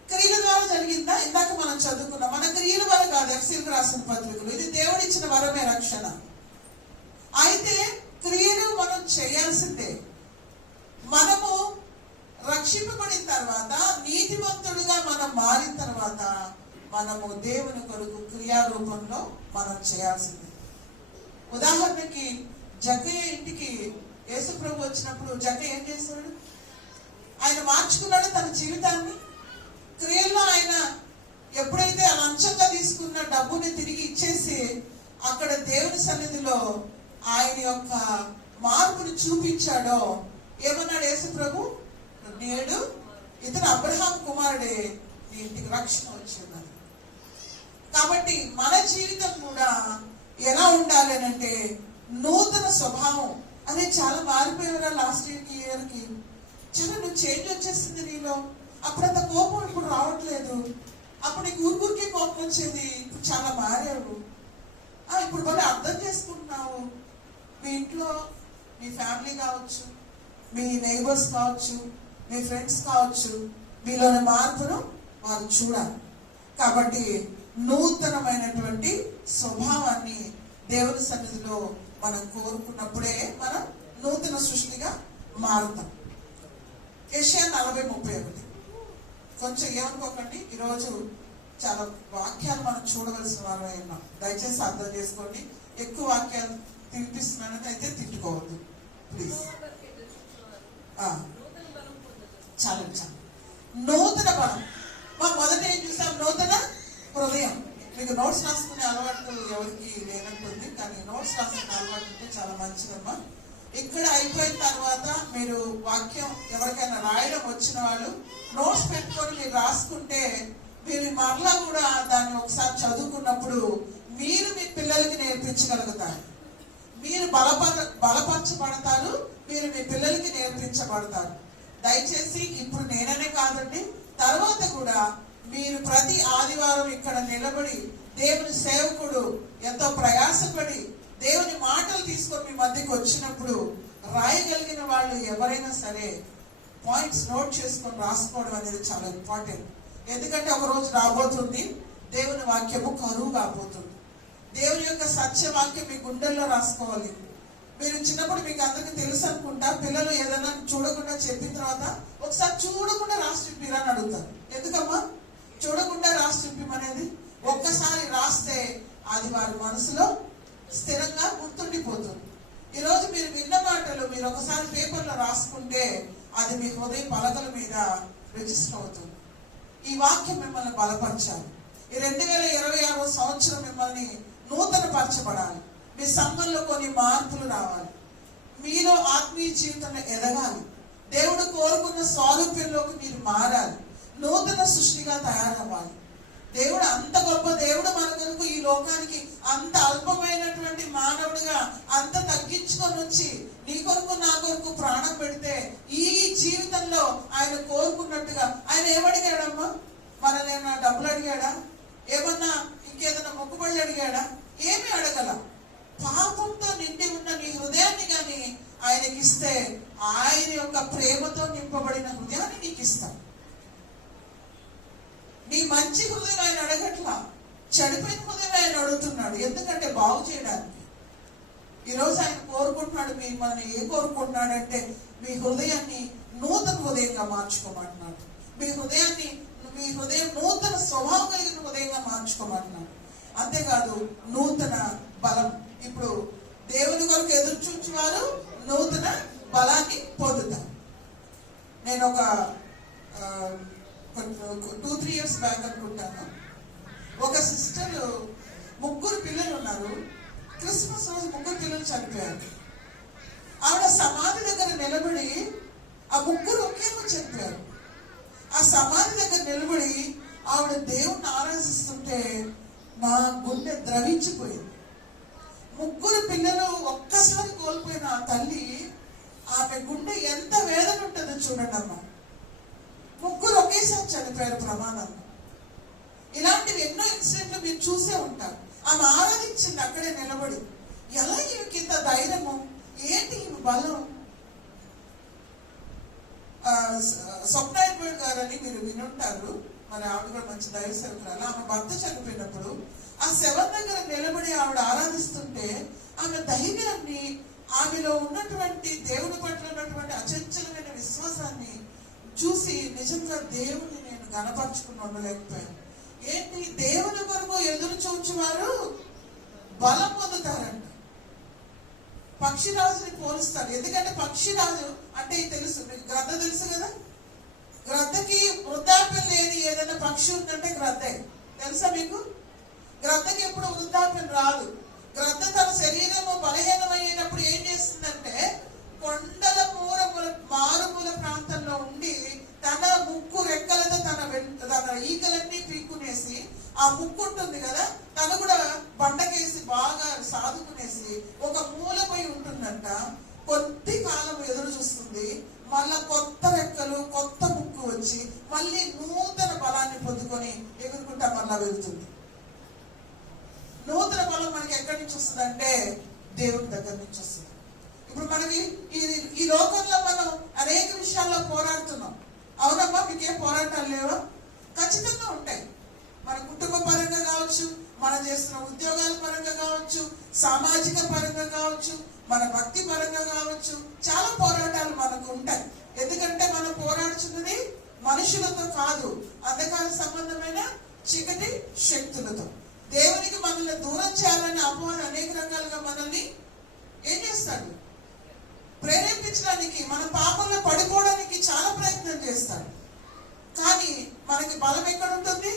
క్రియల ద్వారా జరిగిందా? ఇందాక మనం చదువుకున్నాం. మన క్రియల వల్ల కాదు. ఎఫ్ఎసీయులకు రాసిన పత్రికలు, ఇది దేవుడిచ్చిన వరమే రక్షణ. అయితే క్రియలు మనం చేయాల్సిందే. మనము రక్షింపబడిన తర్వాత, నీతిమంతుడుగా మనం మారిన తర్వాత మనము దేవుని కొరకు క్రియారూపంలో మనం చేయాల్సిందే. ఉదాహరణకి జక్కయ్య ఇంటికి యేసు ప్రభు వచ్చినప్పుడు జక్కయ్య ఏం చేశాడు? ఆయన మార్చుకున్నాడు తన జీవితాన్ని. క్రియల్లో ఆయన ఎప్పుడైతే లంచంగా తీసుకున్న డబ్బుని తిరిగి ఇచ్చేసి అక్కడ దేవుని సన్నిధిలో ఆయన యొక్క మార్పుని చూపించాడో, ఏమన్నాడు యేసు ప్రభు? నేడు ఇతను అబ్రహాం కుమారుడే, నీ ఇంటికి రక్షణ వచ్చిందని. కాబట్టి మన జీవితం కూడా ఎలా ఉండాలి అని అంటే నూతన స్వభావం అనేది చాలా మారిపోయేవరా. లాస్ట్ ఇయర్కి చాలా నువ్వు చేంజ్ వచ్చేసింది నీలో. అప్పుడంత కోపం ఇప్పుడు రావట్లేదు. అప్పుడు నీకు ఊరికే కోపం వచ్చేది, ఇప్పుడు చాలా మారావు. ఇప్పుడు బాగా అర్థం చేసుకుంటున్నావు. మీ ఇంట్లో మీ ఫ్యామిలీ కావచ్చు, మీ నైబర్స్ కావచ్చు, మీ ఫ్రెండ్స్ కావచ్చు, మీలోని మార్పును వారు చూడాలి. కాబట్టి నూతనమైనటువంటి స్వభావాన్ని దేవుని సన్నిధిలో మనం కోరుకున్నప్పుడే మనం నూతన సృష్టిగా మారుతాం. యెషయా 40:31. కొంచెం ఏమనుకోకండి, ఈరోజు చాలా వాక్యాలు మనం చూడవలసిన వారమే ఉన్నాం. దయచేసి అర్థం చేసుకోండి. ఎక్కువ వాక్యాలు తినిపిస్తున్నానని అయితే తిట్టుకోవద్దు ప్లీజ్. చాలా నూతన బలం. మా మొదట ఏం చూసాం? నూతన హృదయం. మీకు నోట్స్ రాసుకునే అలవాటు ఎవరికి లేనట్టుంది, కానీ నోట్స్ రాసుకునే అలవాటు ఉంటే చాలా మంచిదమ్మా. ఇక్కడ అయిపోయిన తర్వాత మీరు వాక్యం ఎవరికైనా రాయడం వచ్చిన వాళ్ళు నోట్స్ పెట్టుకొని మీరు రాసుకుంటే మీరు మరలా కూడా దాన్ని ఒకసారి చదువుకున్నప్పుడు మీరు మీ పిల్లలకి నేర్పించగలుగుతారు. మీరు బలపరచబడతారు, మీరు మీ పిల్లలకి నేర్పించబడతారు. దయచేసి ఇప్పుడు నేననే కాదండి, తర్వాత కూడా మీరు ప్రతి ఆదివారం ఇక్కడ నిలబడి దేవుని సేవకుడు ఎంతో ప్రయాసపడి దేవుని మాటలు తీసుకొని మీ మధ్యకి వచ్చినప్పుడు రాయగలిగిన వాళ్ళు ఎవరైనా సరే పాయింట్స్ నోట్ చేసుకొని రాసుకోవడం అనేది చాలా ఇంపార్టెంట్. ఎందుకంటే ఒక రోజు రాబోతుంది, దేవుని వాక్యము కరువు కాబోతుంది. దేవుని యొక్క సత్యవాక్యం మీ గుండెల్లో రాసుకోవాలి. మీరు చిన్నప్పుడు మీకు అందరికీ తెలుసు అనుకుంటా, పిల్లలు ఏదైనా చూడకుండా చెప్పిన తర్వాత ఒకసారి చూడకుండా రాసి చూపిరని అడుగుతారు. ఎందుకమ్మా చూడకుండా రాసి చూపిమనేది? ఒక్కసారి రాస్తే అది వారి మనసులో స్థిరంగా గుర్తుండిపోతుంది. ఈరోజు మీరు విన్న మాటలు మీరు ఒకసారి పేపర్లో రాసుకుంటే అది మీ హృదయ పలకల మీద రిజిస్టర్ అవుతుంది. ఈ వాక్యం మిమ్మల్ని బలపరచాలి. ఈ 2026 సంవత్సరం మిమ్మల్ని నూతన పరచబడాలి. మీ సంఘంలో కొన్ని మార్పులు రావాలి. మీలో ఆత్మీయ జీవితంలో ఎదగాలి. దేవుడు కోరుకున్న స్వారూప్యంలోకి మీరు మారాలి. నూతన సృష్టిగా తయారవ్వాలి. దేవుడు అంత గొప్ప దేవుడు మన కొరకు ఈ లోకానికి అంత అల్పమైనటువంటి మానవుడిగా అంత తగ్గించుకొని వచ్చి నీ కొరకు నా కొరకు ప్రాణం పెడితే ఈ జీవితంలో ఆయన కోరుకున్నట్టుగా ఆయన ఏమడిగాడమ్మా? మనల్ని ఏమన్నా డబ్బులు అడిగాడా? ఏమన్నా ఇంకేదన్నా మొక్కుబళ్ళు అడిగాడా? ఏమి అడగల. పాపంతో నిండి ఉన్న నీ హృదయాన్ని కానీ ఆయనకి ఇస్తే ఆయన యొక్క ప్రేమతో నింపబడిన హృదయాన్ని నీకు ఇస్తాడు. నీ మంచి హృదయం ఆయన అడగట్లా, చెడిపోయిన హృదయం ఆయన అడుగుతున్నాడు. ఎందుకంటే బాగు చేయడానికి. ఈరోజు ఆయన కోరుకుంటున్నాడు మిమ్మల్ని. ఏం కోరుకుంటున్నాడంటే మీ హృదయాన్ని నూతన హృదయంగా మార్చుకోమంటున్నాడు. మీ హృదయం నూతన స్వభావం కలిగిన హృదయంగా మార్చుకోమంటున్నాడు. అంతేకాదు నూతన బలం. ఇప్పుడు దేవుని కొరకు ఎదురు చూచేవారు నూతన బలాన్ని పొందుతారు. నేను ఒక 2-3 years బ్యాక్ అనుకుంటాను, ఒక సిస్టర్ 3 పిల్లలు ఉన్నారు. క్రిస్మస్ రోజు 3 పిల్లలు చనిపోయారు. ఆవిడ సమాధి దగ్గర నిలబడి ఆ 3 ఒకే రోజు చనిపోయారు. ఆ సమాధి దగ్గర నిలబడి ఆవిడ దేవుణ్ణి ఆరాధిస్తుంటే నా గుండె ద్రవించిపోయింది. 3 పిల్లలు ఒక్కసారి కోల్పోయిన ఆ తల్లి, ఆమె గుండె ఎంత వేదన ఉంటుందో చూడండి అమ్మా. 3 ఒకేసారి చనిపోయారు ప్రమాదంలో. ఇలాంటివి ఎన్నో ఇన్సిడెంట్లు మీరు చూసే ఉంటారు. ఆమె ఆరాధించింది అక్కడే నిలబడి. ఎలా ఈమెకి ఇంత ధైర్యము, ఏంటి ఈమె బలం? స్వప్నాయకుడు గారని మీరు వినుంటారు. మరి ఆవిడ కూడా మంచి దైవ సేవకురాలు. ఆమె భర్త చనిపోయినప్పుడు ఆ శవం దగ్గర నిలబడి ఆవిడ ఆరాధిస్తుంటే ఆమె ధైర్యాన్ని, ఆమెలో ఉన్నటువంటి దేవుని పట్ల ఉన్నటువంటి అచంచలమైన విశ్వాసాన్ని చూసి నిజంగా దేవుని నేను గణపరచుకుని ఉండలేకపోయాను. ఏంటి, దేవుని కొరకు ఎదురు చూచువారు బలం పొందుతారంట. పక్షిరాజుని పోలుస్తారు. ఎందుకంటే పక్షిరాజు అంటే తెలుసు మీకు, గ్రద్ద తెలుసు కదా. గ్రద్దకి వృద్ధాప్యం లేని ఏదైనా పక్షి ఉందంటే గ్రద్దే. తెలుసా మీకు? గ్రద్దకి ఎప్పుడు వృద్ధాప్యం రాదు. గ్రద్ద తన శరీరము బలహీనమయ్యేటప్పుడు ఏం చేస్తుందంటే కొండల మారుమూల ప్రాంతంలో ఉండి తన ముక్కు రెక్కలతో తన ఈకలన్నీ పీక్కునేసి, ఆ ముక్కు ఉంటుంది కదా, తను కూడా బండకేసి బాగా సాదుకునేసి ఒక మూలపై ఉంటుందంట. కొద్ది కాలం ఎదురు చూస్తుంది, మళ్ళా కొత్త రెక్కలు కొత్త ముక్కు వచ్చి మళ్ళీ నూతన బలాన్ని పొందుకొని ఎగురుకుంటా మళ్ళా వెళ్తుంది. నూతన బలం మనకి ఎక్కడి నుంచి వస్తుంది అంటే దేవుని దగ్గర నుంచి వస్తుంది. ఇప్పుడు మనకి ఈ లోకంలో మనం అనేక విషయాల్లో పోరాడుతున్నాం. అవునమ్మా, మీకేం పోరాటాలు లేవా? ఖచ్చితంగా ఉంటాయి. మన కుటుంబ పరంగా కావచ్చు, మనం చేస్తున్న ఉద్యోగాల పరంగా కావచ్చు, సామాజిక పరంగా కావచ్చు, మన భక్తి పరంగా కావచ్చు, చాలా పోరాటాలు మనకు ఉంటాయి. ఎందుకంటే మనం పోరాడుతున్నది మనుషులతో కాదు, అంధకార సంబంధమైన చీకటి శక్తులతో. దేవునికి మనల్ని దూరం చేయాలని అపవాది అనేక రకాలుగా మనల్ని ఏం చేస్తాడు? ప్రేరేపించడానికి, మన పాపంలో పడిపోవడానికి చాలా ప్రయత్నం చేస్తాడు. కానీ మనకి బలం ఎక్కడ ఉంటుంది?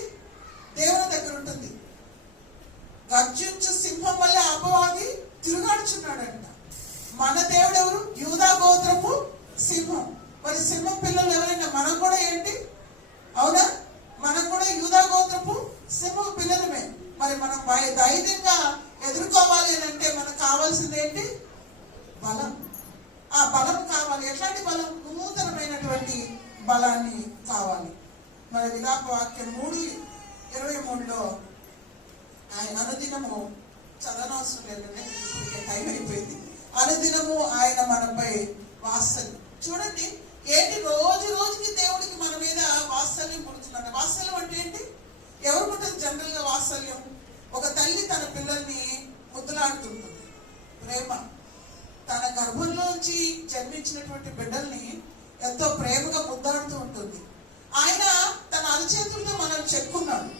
దేవుని దగ్గర ఉంటుంది. గర్జించు సింహం వల్ల అపవాది తిరుగాడుచున్నాడంట. మన దేవుడు ఎవరు? యూదా గోత్రపు సింహం. మరి సింహం పిల్లలు ఎవరైనా మనం కూడా ఏంటి? అవునా, మనం కూడా యూదా గోత్రపు సింహం పిల్లలమే. మరి మనం ధైర్యంగా ఎదుర్కోవాలి అని అంటే మనకు కావాల్సింది ఏంటి? బలం. ఆ బలం కావాలి. ఎట్లాంటి బలం? నూతనమైనటువంటి బలాన్ని కావాలి. మరి విలాప వాక్యం 3:23లో ఆయన అనుదినము, చదవనవసరం లేదంటే ఇప్పటికే టైం అయిపోయింది. అనుదినము ఆయన మనపై వాత్సల్యం. చూడండి ఏంటి, రోజు రోజుకి దేవుడికి మన మీద వాత్సల్యం పుడుతున్నాడు. వాత్సల్యం అంటే ఏంటి? ఎవరికి ఉంటుంది జనరల్ గా వాత్సల్యం? ఒక తల్లి తన పిల్లల్ని ముద్దులాడుతుంటుంది. ప్రేమ. తన గర్భంలోంచి జన్మించినటువంటి బిడ్డల్ని ఎంతో ప్రేమగా ముద్దాడుతూ ఉంటుంది. ఆయన తన అరచేతులతో మనల్ని చెక్కున్నాడు.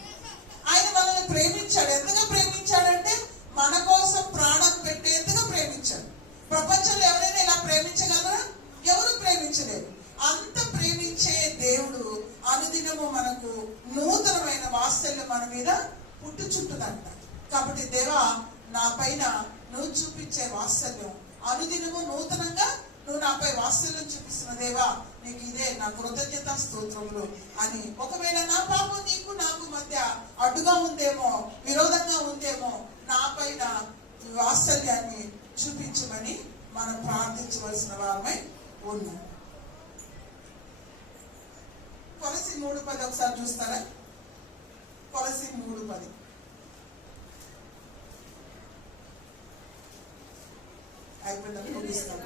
ఆయన మనల్ని ప్రేమించాడు. ఎంతగా ప్రేమించాడంటే మన కోసం ప్రాణం పెట్టేంతగా ప్రేమించాడు. ప్రపంచంలో ఎవరైనా ఇలా ప్రేమించగలరా? ఎవరు ప్రేమించలేరు. అంత ప్రేమించే దేవుడు అనుదినము మనకు నూతనమైన వాత్సల్యం మన మీద పుట్టుచుంటుందంట. కాబట్టి దేవా, నా పైన నువ్వు చూపించే వాత్సల్యం అనుదినము నూతనంగా నువ్వు నాపై వాత్సల్యం చూపిస్తున్న దేవా, నీకు ఇదే నా కృతజ్ఞత స్తోత్రములు అని. ఒకవేళ నా పాపం నీకు నాకు మధ్య అడ్డుగా ఉందేమో, విరోధంగా ఉందేమో, నా పైన వాత్సల్యాన్ని చూపించమని మనం ప్రార్థించవలసిన వారమై ఉన్నాం. కొలసి 3:10 ఒకసారి చూస్తారా? కొలసి 3:10. అయిపోయిందని ముగిస్తాను.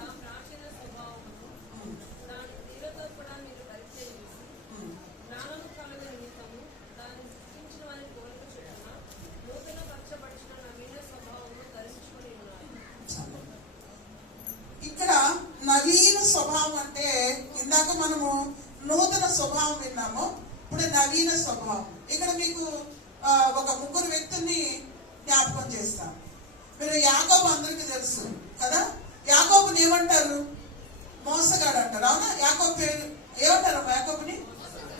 ఇక్కడ నవీన స్వభావం అంటే ఇందాక మనము నూతన స్వభావం విన్నాము, ఇప్పుడు నవీన స్వభావం. ఇక్కడ మీకు ఒక 3 వ్యక్తుల్ని జ్ఞాపకం చేస్తాం. మీరు యాకోబు అందరికీ తెలుసు కదా. యాకోబుని ఏమంటారు? మోసగాడు అంటారు. అవునా? యాకోబు పేరు ఏమంటారు? యాకోబుని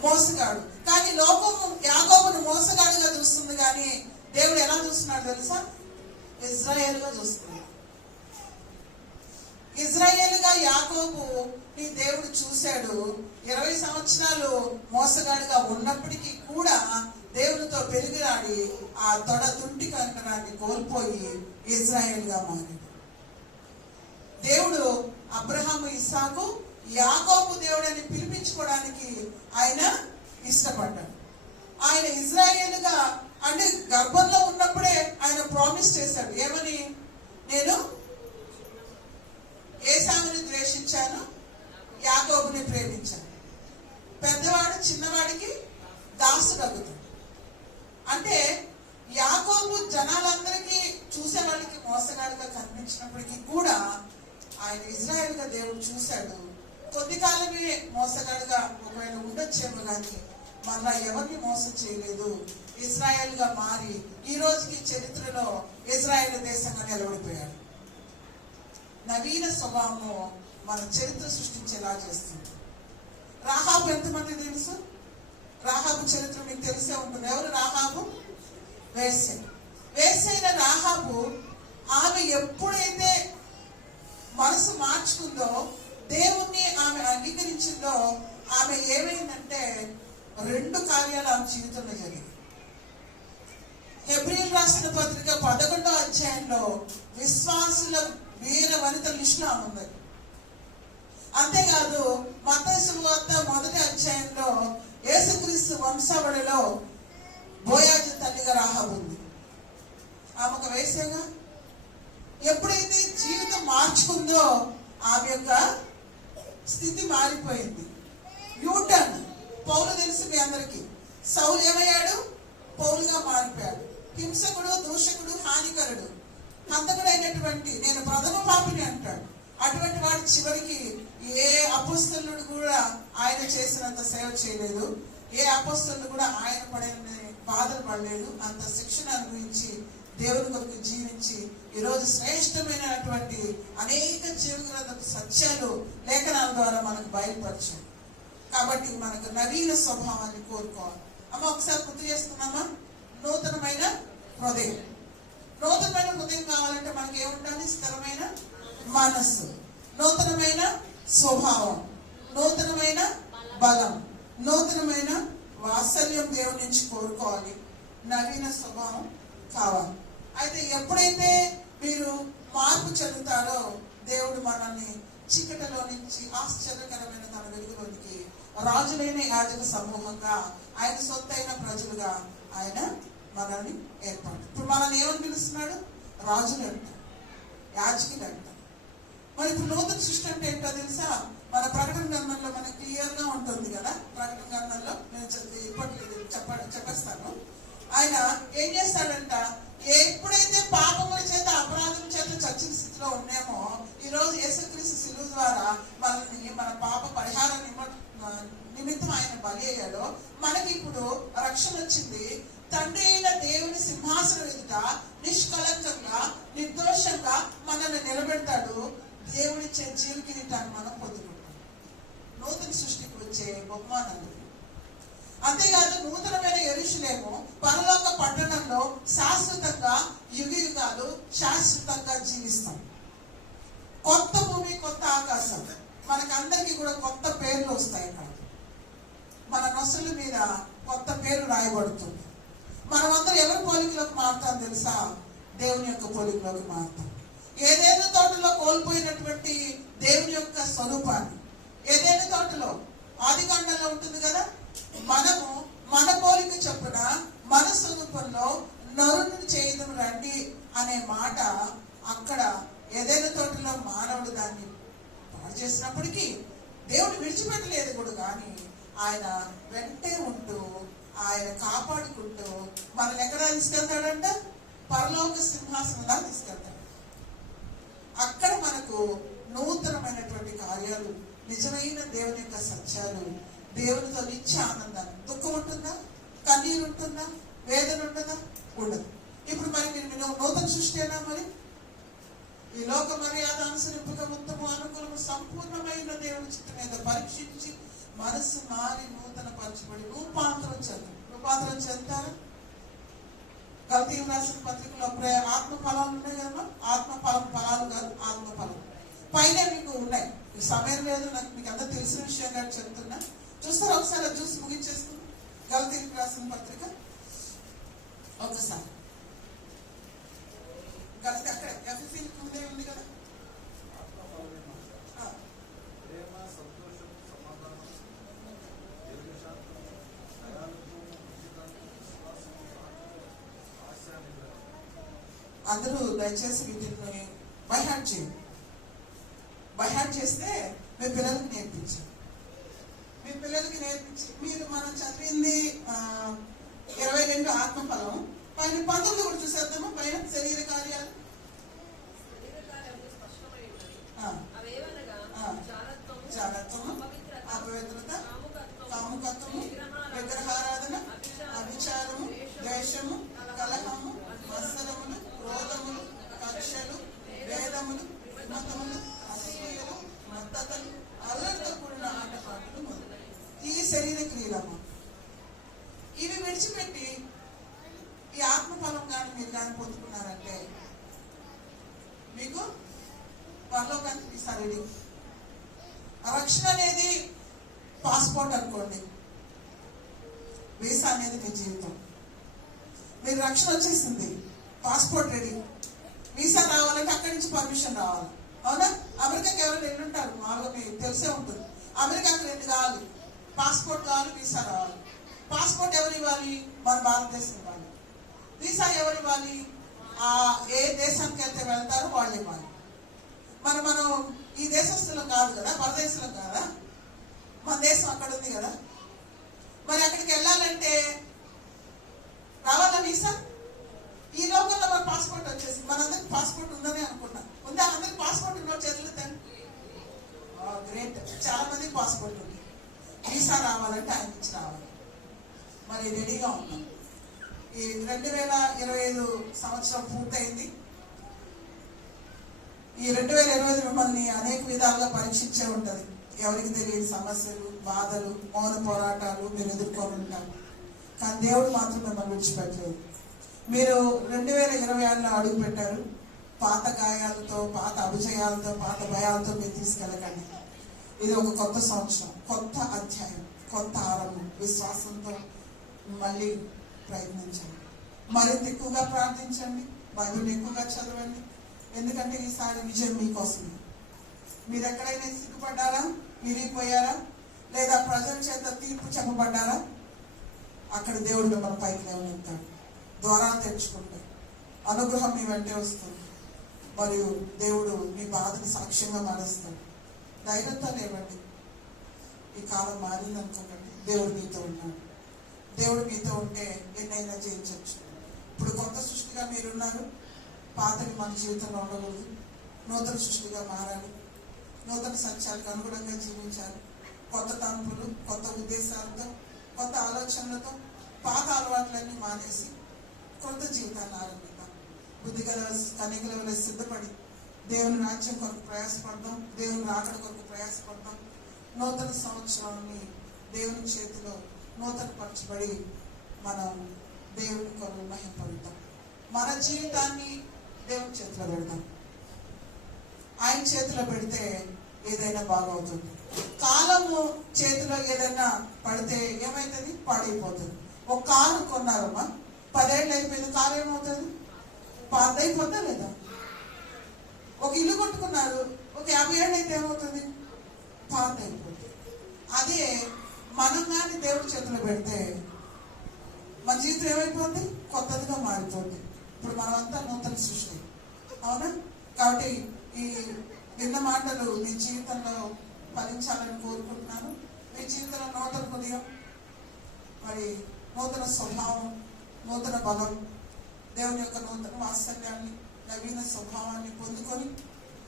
మోసగాడు. కానీ లోకము యాకోబుని మోసగాడుగా చూస్తుంది, కానీ దేవుడు ఎలా చూస్తున్నాడు తెలుసా? ఇజ్రాయేలుగా చూస్తున్నాడు. ఇజ్రాయేలుగా యాకోబు నీ దేవుడు చూశాడు. 20 సంవత్సరాలు మోసగాడిగా ఉన్నప్పటికీ కూడా దేవునితో పెరిగిరాడి ఆ తొడ తుంటి కంకణాన్ని కోల్పోయి ఇజ్రాయేలుగా మారాడు. దేవుడు అబ్రహాము, ఇస్సాకు, యాకోబు దేవుడని పిలిపించుకోవడానికి ఆయన ఇష్టపడ్డాడు. ఆయన ఇజ్రాయేలుగా అంటే గర్భంలో ఉన్నప్పుడే ఆయన ప్రామిస్ చేశాడు. ఏమని? నేను ఏసావుని ద్వేషించాను, యాకోబుని ప్రేమించాను. పెద్దవాడు చిన్నవాడికి దాసుడగుతాడు. అంటే యాకోబు జనాలందరికీ చూసే వాళ్ళకి మోసగాడిగా కనిపించినప్పటికీ కూడా ఆయన ఇజ్రాయేల్గా దేవుడు చూశాడు. కొద్ది కాలమే మోసగాడిగా ఒకవేళ ఉండొచ్చేమో కానీ మళ్ళా ఎవరిని మోసం చేయలేదు. ఇజ్రాయేల్గా మారి ఈ రోజుకి చరిత్రలో ఇజ్రాయేల్ దేశంగా నిలబడిపోయాడు. నవీన స్వభావము మన చరిత్ర సృష్టించేలా చేస్తుంది. రాహాబు ఎంతమంది తెలుసు? రాహాబు చరిత్ర మీకు తెలిసే ఉంటుంది. ఎవరు రాహాబు? వేశ్య. వేశ్యైన రాహాబు ఆమె ఎప్పుడైతే మనసు మార్చుకుందో, దేవుణ్ణి ఆమె అంగీకరించిందో, ఆమె ఏమైందంటే 2 కార్యాలు ఆమె జీవితంలో జరిగింది. హెబ్రీయులు రాసిన పత్రిక 11వ అధ్యాయంలో విశ్వాసుల వీర వనిత లిస్టులో ఆమె ఉంది. అంతేకాదు మత్తయి సువార్త 1వ అధ్యాయంలో యేసుక్రీస్తు వంశావళిలో బోయాజు తల్లిగా రాహాబు ఉంది. ఆమె ఒక వేశ్యగా. ఎప్పుడైతే జీవితం మార్చుకుందో ఆమె యొక్క స్థితి మారిపోయింది. యూటర్న్ పౌలు తెలుసు మీ అందరికీ. సౌలు ఏమయ్యాడు? పౌలుగా మారిపోయాడు. హింసకుడు, దూషకుడు, హానికరుడు, హంతకుడైనటువంటి నేను ప్రథమ పాపిని అంటాడు. అటువంటి వాడు చివరికి ఏ అపోస్తలుడు కూడా ఆయన చేసినంత సేవ చేయలేదు. ఏ అపోస్తలుడు కూడా ఆయన పడిన బాధలు పడలేదు. అంత శిక్షణ అనుభవించి దేవుని కొరకు జీవించి ఈరోజు శ్రేష్టమైనటువంటి అనేక జీవగ్రంథపు సత్యాలు లేఖనాల ద్వారా మనకు బయలుపరిచాం. కాబట్టి మనకు నవీన స్వభావాన్ని కోరుకోవాలి. అమ్మ ఒకసారి గుర్తు చేస్తున్నామా? నూతనమైన హృదయం. నూతనమైన హృదయం కావాలంటే మనకి ఏముండాలి? స్థిరమైన మనస్సు, నూతనమైన స్వభావం, నూతనమైన బలం, నూతనమైన వాత్సల్యం దేవుడి నుంచి కోరుకోవాలి. నవీన స్వభావం కావాలి. అయితే ఎప్పుడైతే మీరు మార్పు చెందుతారో దేవుడు మనల్ని చీకటిలో నుంచి ఆశ్చర్యకరమైన తన వెలుగులోనికి రాజులైన యాజక సమూహంగా, ఆయన సొత్తైన ప్రజలుగా ఆయన మనల్ని ఏర్పాటు. ఇప్పుడు మనల్ని ఏమని పిలుస్తున్నాడు? రాజులు అంటారు, యాజకులు అంటారు. మరి ఇప్పుడు నూతన సృష్టి అంటే ఏంటో తెలుసా? మన ప్రకటన గ్రంథంలో మనకు క్లియర్ గా ఉంటుంది కదా. ప్రకటన గ్రంథంలో నేను చెప్పేస్తాను. ఆయన ఏం చేస్తాడంట? ఎప్పుడైతే పాపముల చేత అపరాధం చేత చచ్చిన స్థితిలో ఉన్నామో, ఈ రోజు యేసుక్రీస్తు శిలువ ద్వారా మనల్ని మన పాప పరిహార నిమిత్తం ఆయన బలి అయ్యాడో మనకి ఇప్పుడు రక్షణ వచ్చింది. తండ్రి అయిన దేవుని సింహాసనం ఎదుట నిష్కలంకంగా, నిర్దోషంగా మనల్ని నిలబెడతాడు. దేవుడిచ్చే జీవ కిరీటాన్ని మనం పొందుకుంటాం. నూతన సృష్టికి వచ్చే బహుమానాలు. అంతేకాదు నూతనమైన యెరూషలేము పరలోక పట్టణంలో శాశ్వతంగా యుగాలు శాశ్వతంగా జీవిస్తాం. కొత్త భూమి, కొత్త ఆకాశం. మనకందరికీ కూడా కొత్త పేర్లు వస్తాయి. ఇక్కడ మన నొసల మీద కొత్త పేరు రాయబడుతుంది. మనమందరం ఎవరి పోలికలోకి మారుతాం తెలుసా? దేవుని యొక్క పోలికలోకి మారుతాం. ఏదైనా తోటలో కోల్పోయినటువంటి దేవుని యొక్క స్వరూపాన్ని, ఏదైనా తోటలో ఆదికాండంలో ఉంటుంది కదా, మనము మన పోలిక చొప్పున మన స్వరూపంలో నరుని చేయడం రండి అనే మాట అక్కడ ఏదైనా తోటలో మానవుడు దాన్ని పాడు చేసినప్పటికీ దేవుడు విడిచిపెట్టలేదు కూడా. కానీ ఆయన వెంటే ఉంటూ, ఆయన కాపాడుకుంటూ మనల్ని ఎక్కడ తీసుకెళ్తాడంట? పరలోక సింహాసనంలా తీసుకెళ్తాడు. అక్కడ మనకు నూతనమైనటువంటి కార్యాలు, నిజమైన దేవుని యొక్క సత్యాలు, దేవునితో నిత్య ఆనందాన్ని. దుఃఖం ఉంటుందా? కన్నీరు ఉంటుందా? వేదన ఉంటుందా? ఉండదు. ఇప్పుడు మరి మీరు నూతన సృష్టి అయినా మరి ఈ లోక మర్యాద అనుసరింపుగా ఉత్తమ అనుకూలము సంపూర్ణమైన దేవుని చిత్తం మీద పరీక్షించి మనస్సు మారి నూతన పరచబడి రూపాంతరం చెందుతారా? గలతీయులు రాసిన పత్రికలో ఆత్మ ఫలాలు ఉన్నాయి కదా. ఆత్మ ఫలాలు కాదు, ఆత్మ ఫలం పైన మీకు ఉన్నాయి. సమయం లేదు, నాకు మీకు అందరూ తెలిసిన విషయం కాదు చెప్తున్నా. చూస్తారా? ఒకసారి చూసి ముగించేస్తుంది. గలతీయులు రాసిన పత్రిక ఒకసారి. గలతీ అక్కడ ఎఫ్ఎఫీ ముందే ఉంది కదా. ప్రేమ, సంతోషం, సమాధానం, దీర్ఘశాంతం, దయాళుత్వం, మంచితనం, విశ్వాసం, ఆశ నిగ్రహం. అందరూ దయచేసి వీటిని బైహార్ట్ చేయండి. బైహార్ట్ చేస్తే మీ పిల్లలకి నేర్పించండి. మీ పిల్లలకి నేర్పించి మీరు మనం చదివింది 22 ఆత్మఫలం, పైన 19 కూడా చూసేద్దాము. పైన శరీర కార్యాలు జాగ్రత్తము, అపవిత్రత, కాముకత్వము, విగ్రహారాధన, అభిచారము, ద్వేషము, కలహము, మత్సరములు, క్రోధములు, కక్షలు, భేదములు, మతములు, అసూయలు, మత్తతలు, అల్లరితో కూడిన ఆటపాటలు మొదలు. ఈ శరీర క్రియలమ్మ. ఇవి విడిచిపెట్టి ఈ ఆత్మఫలం కానీ మీరు కానీ పొందుకున్నారంటే మీకు పరలోకానికి తీసారు. రక్షణ అనేది పాస్పోర్ట్ అనుకోండి, వీసా అనేది మీ జీవితం. మీరు రక్షణ వచ్చేసింది, పాస్పోర్ట్ రెడీ. వీసా రావాలంటే అక్కడి నుంచి పర్మిషన్ రావాలి. అవునా? అమెరికాకి ఎవరు వెళ్ళుంటారు, మామూలుగా మీకు తెలిసే ఉంటుంది. అమెరికాకి 2 కావాలి, పాస్పోర్ట్ కావాలి, వీసా రావాలి. పాస్పోర్ట్ ఎవరు ఇవ్వాలి? మన భారతదేశం ఇవ్వాలి. వీసా ఎవరు ఇవ్వాలి? ఏ దేశానికి వెళ్తే వెళ్తారో వాళ్ళు ఇవ్వాలి. మనం ఈ దేశస్తులం కాదు కదా, పరదేశంలో కాదా, మన దేశం అక్కడ ఉంది కదా. మరి అక్కడికి వెళ్ళాలంటే రావాలా వీసా? ఈ లోకంలో మన పాస్పోర్ట్ వచ్చేసి మనందరికి పాస్పోర్ట్ ఉందని అనుకున్నాం. ఉందా? అందరికి పాస్పోర్ట్ ఉన్న చేతులు గ్రేట్. చాలా మందికి పాస్పోర్ట్ ఉంది. వీసా రావాలంటే ఆయన ఇచ్చి రావాలి. మరి రెడీగా ఉన్నాం. ఈ 2025 సంవత్సరం పూర్తయింది. ఈ 2025 మిమ్మల్ని అనేక విధాలుగా పరీక్షించే ఉంటుంది. ఎవరికి తెలియని సమస్యలు, బాధలు, మౌన పోరాటాలు మీరు ఎదుర్కొని ఉంటారు. కానీ దేవుడు మాత్రం మిమ్మల్ని విడిచిపెట్టలేదు. మీరు 2026లో అడుగు పెట్టారు. పాత గాయాలతో, పాత అభిజయాలతో, పాత భయాలతో మీరు తీసుకెళ్ళకండి. ఇది ఒక కొత్త సంవత్సరం, కొత్త అధ్యాయం, కొత్త ఆరంభం. విశ్వాసంతో మళ్ళీ ప్రయత్నించండి. మరింత ఎక్కువగా ప్రార్థించండి. బైబిల్ని ఎక్కువగా చదవండి. ఎందుకంటే ఈసారి విజయం మీకోసమే. మీరు ఎక్కడైనా సిగ్గుపడ్డారా, విరిగిపోయారా, లేదా ప్రజల చేత తీర్పు చెప్పబడ్డారా? అక్కడ దేవుడు మిమ్మల్ని పైకి లేవనెత్తాడు. ద్వారాలు తెరుచుకుంటాయి. అనుగ్రహం మీ వెంటే వస్తుంది. మరియు దేవుడు మీ బాధని సాక్ష్యంగా మారుస్తాడు. ధైర్యంతో లేవండి. ఈ కాలం మారింది అనుకోకండి. దేవుడు మీతో ఉన్నాడు. దేవుడు మీతో ఉంటే ఎన్నైనా జయించవచ్చు. ఇప్పుడు కొత్త సృష్టిగా మీరున్నారు. పాతవి మన జీవితంలో ఉండకూడదు. నూతన సృష్టిగా మారాలి. నూతన సత్యాలకు అనుగుణంగా జీవించాలి. కొత్త తలంపులు, కొత్త ఉద్దేశాలతో, కొత్త ఆలోచనలతో పాత అలవాట్లన్నీ మానేసి కొత్త జీవితాన్ని ఆరంభిద్దాం. బుద్ధిగల కన్యకల వల్ల సిద్ధపడి దేవుని రాజ్యం కొరకు ప్రయాసపడదాం. దేవుని రాకడ కొరకు ప్రయాసపడదాం. నూతన సంవత్సరాన్ని దేవుని చేతిలో నూతనపరచబడి మనం దేవుని కొరకు మహిమపడతాం. మన జీవితాన్ని దేవుని చేతిలో పెడతాం. ఆయన చేతిలో పెడితే ఏదైనా బాగవుతుంది. కాలము చేతిలో ఏదైనా పడితే ఏమైతుంది? పాడైపోతుంది. ఒక కారు కొన్నారమ్మా, 10 ఏళ్ళు అయిపోయింది. కారు ఏమవుతుంది? పాతైపోతా లేదా? ఒక ఇల్లు కొట్టుకున్నారు, ఒక 50 ఏళ్ళు అయితే ఏమవుతుంది? పాతైపోతుంది. అదే మనం కానీ దేవుడి చేతిలో పెడితే మన జీవితం ఏమైపోతుంది? కొత్తదిగా మారిపోతుంది. ఇప్పుడు మనమంతా నూతన సృష్టి, అవునా? కాబట్టి ఈ విన్న మాటలు మీ జీవితంలో ఫలించాలని కోరుకుంటున్నాను. మీ జీవితంలో నూతన హృదయం, మరి నూతన స్వభావం, నూతన బలం, దేవుని యొక్క నూతన వాత్సల్యాన్ని, నవీన స్వభావాన్ని పొందుకొని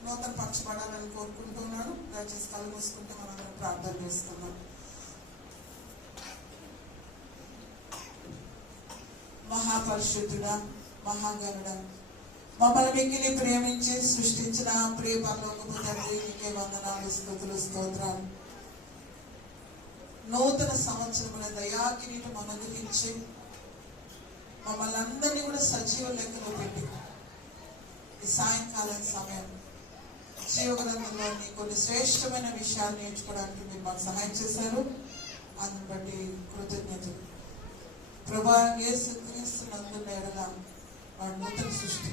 నూతన పరచబడాలని కోరుకుంటున్నాను. దయచేసి కళ్ళు మూసుకుంటే మనం ప్రార్థన చేస్తున్నాం. మహాపరిశుద్ధుడా, మహాగణుడా, మమ్మల్ని మిక్కిలి ప్రేమించి సృష్టించిన ప్రియ పరలోకపు తండ్రి, నీకే వందనాలు, స్తుతులు, స్తోత్రాలు. నూతన సంవత్సరముల దయాకిరీటం అనుగ్రహించి మమ్మల్ని అందరినీ కూడా సజీవ లెక్కలో పెట్టి ఈ సాయంకాలం సమయం జీవగ్రంథంలోని కొన్ని శ్రేష్టమైన విషయాలు నేర్చుకోవడానికి మీరు మాకు సహాయం చేశారు. అందుని బట్టి కృతజ్ఞతలు. ప్రభా, యేసుక్రీస్తు నందున్న ఎడల వాడు నూతన సృష్టి,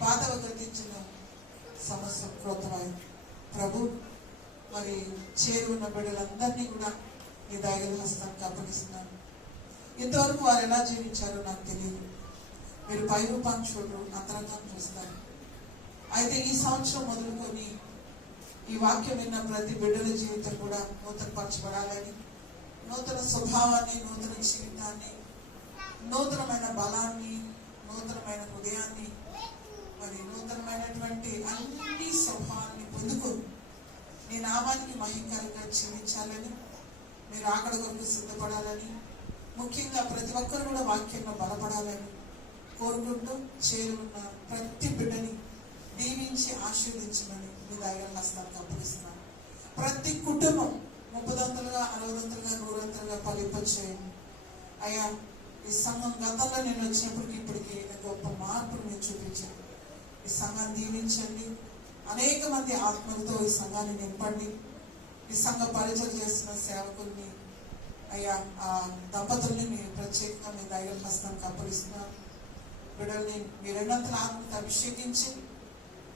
పాతవ గతించిన సమస్య కృతమై ప్రభు, మరి చేరున్న బిడ్డలందరినీ కూడా నీ దయగల హస్తానికి అప్పగిస్తున్నాను. ఇంతవరకు వారు ఎలా జీవించారో నాకు తెలియదు. మీరు పై రూపాన్ని చూడరు, అంతరంగాన్ని చూస్తారు. అయితే ఈ సంవత్సరం మొదలుకొని ఈ వాక్యం విన్న ప్రతి బిడ్డల జీవితం కూడా నూతన పరచబడాలని, నూతన స్వభావాన్ని, నూతన జీవితాన్ని, నూతనమైన బలాన్ని, నూతనమైన హృదయాన్ని, మరి నూతనమైనటువంటి అన్ని స్వభావాన్ని పొందుకొని నీ నామానికి మహిమకరంగా జీవించాలని, మీరు ఆకడ కొరకు సిద్ధపడాలని, ముఖ్యంగా ప్రతి ఒక్కరు కూడా వాక్యంలో బలపడాలని కోరుకుంటూ చేరున్న ప్రతి బిడ్డని దీవించి ఆశీర్వదించమని మీ దయగల హస్తానికి అప్పగిస్తున్నాను. ప్రతి కుటుంబం 30 60 100 ఫలింపచేయండి అయ్యా. ఈ సంఘం గతంలో నేను వచ్చినప్పటికి ఇప్పటికీ గొప్ప మార్పులు మీరు చూపించండి. ఈ సంఘాన్ని దీవించండి. అనేక మంది ఆత్మలతో ఈ సంఘాన్ని నింపండి. ఈ సంఘ పరిచయం చేస్తున్న సేవకుల్ని అయ్యా, ఆ దంపతుల్ని మీరు ప్రత్యేకంగా మీ దయగల హస్తానికి అప్పగిస్తున్నారు. బిడ్డల్ని మీరెన్నంతల ఆత్మతో అభిషేకించి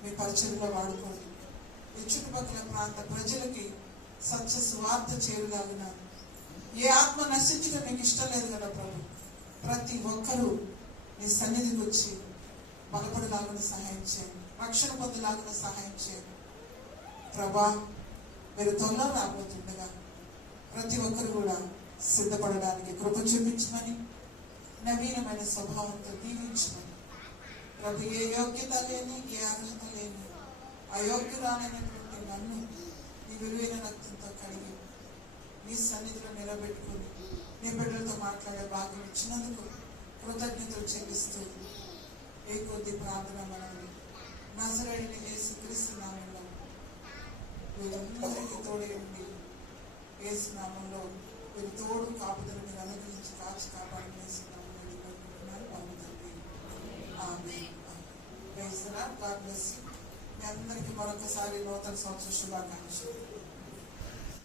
మీ పరిచయంలో వాడుకోండి. ఈ చుట్టుపక్కల ప్రాంత ప్రజలకి సత్య సువార్త చేరులాగిన, ఏ ఆత్మ నశించడం మీకు ఇష్టం లేదు కదా ప్రభు. ప్రతి ఒక్కరూ మీ సన్నిధికి వచ్చి బలపడలాగా సహాయం చేయండి, రక్షణ పొందలాగా సహాయం చేయండి ప్రభా. మీరు త్వరలో రాబోతుండగా ప్రతి ఒక్కరు కూడా సిద్ధపడడానికి కృప చూపించమని, నవీనమైన స్వభావంతో దీవించమని, ప్రభు ఏ యోగ్యత లేని, ఏ అర్హత లేని అయోగ్యురాలైనటువంటి నన్ను నీ విలువైన రక్తంతో కడిగి నీ సన్నిధిలో నిలబెట్టుకుని నీ బిడ్డలతో మాట్లాడే భాగ్యం ఇచ్చినందుకు కృతజ్ఞతలు చెల్లిస్తూ ఏ కొద్ది ప్రార్థన మనల్ని నజరేయుడైన యేసుక్రీస్తు నామములో వీరందరికీ తోడై ఉండి యేసు నామములో వీరి తోడు కాపుదల మీరు అనుగ్రహించి కాచి కాపాడి యేసు నామములో వేడుకుంటున్నాను పరమ తండ్రి. Amen. Praise the lord. God bless you. మీ అందరికీ మరొకసారి నూతన సంవత్సర శుభాకాంక్షలు.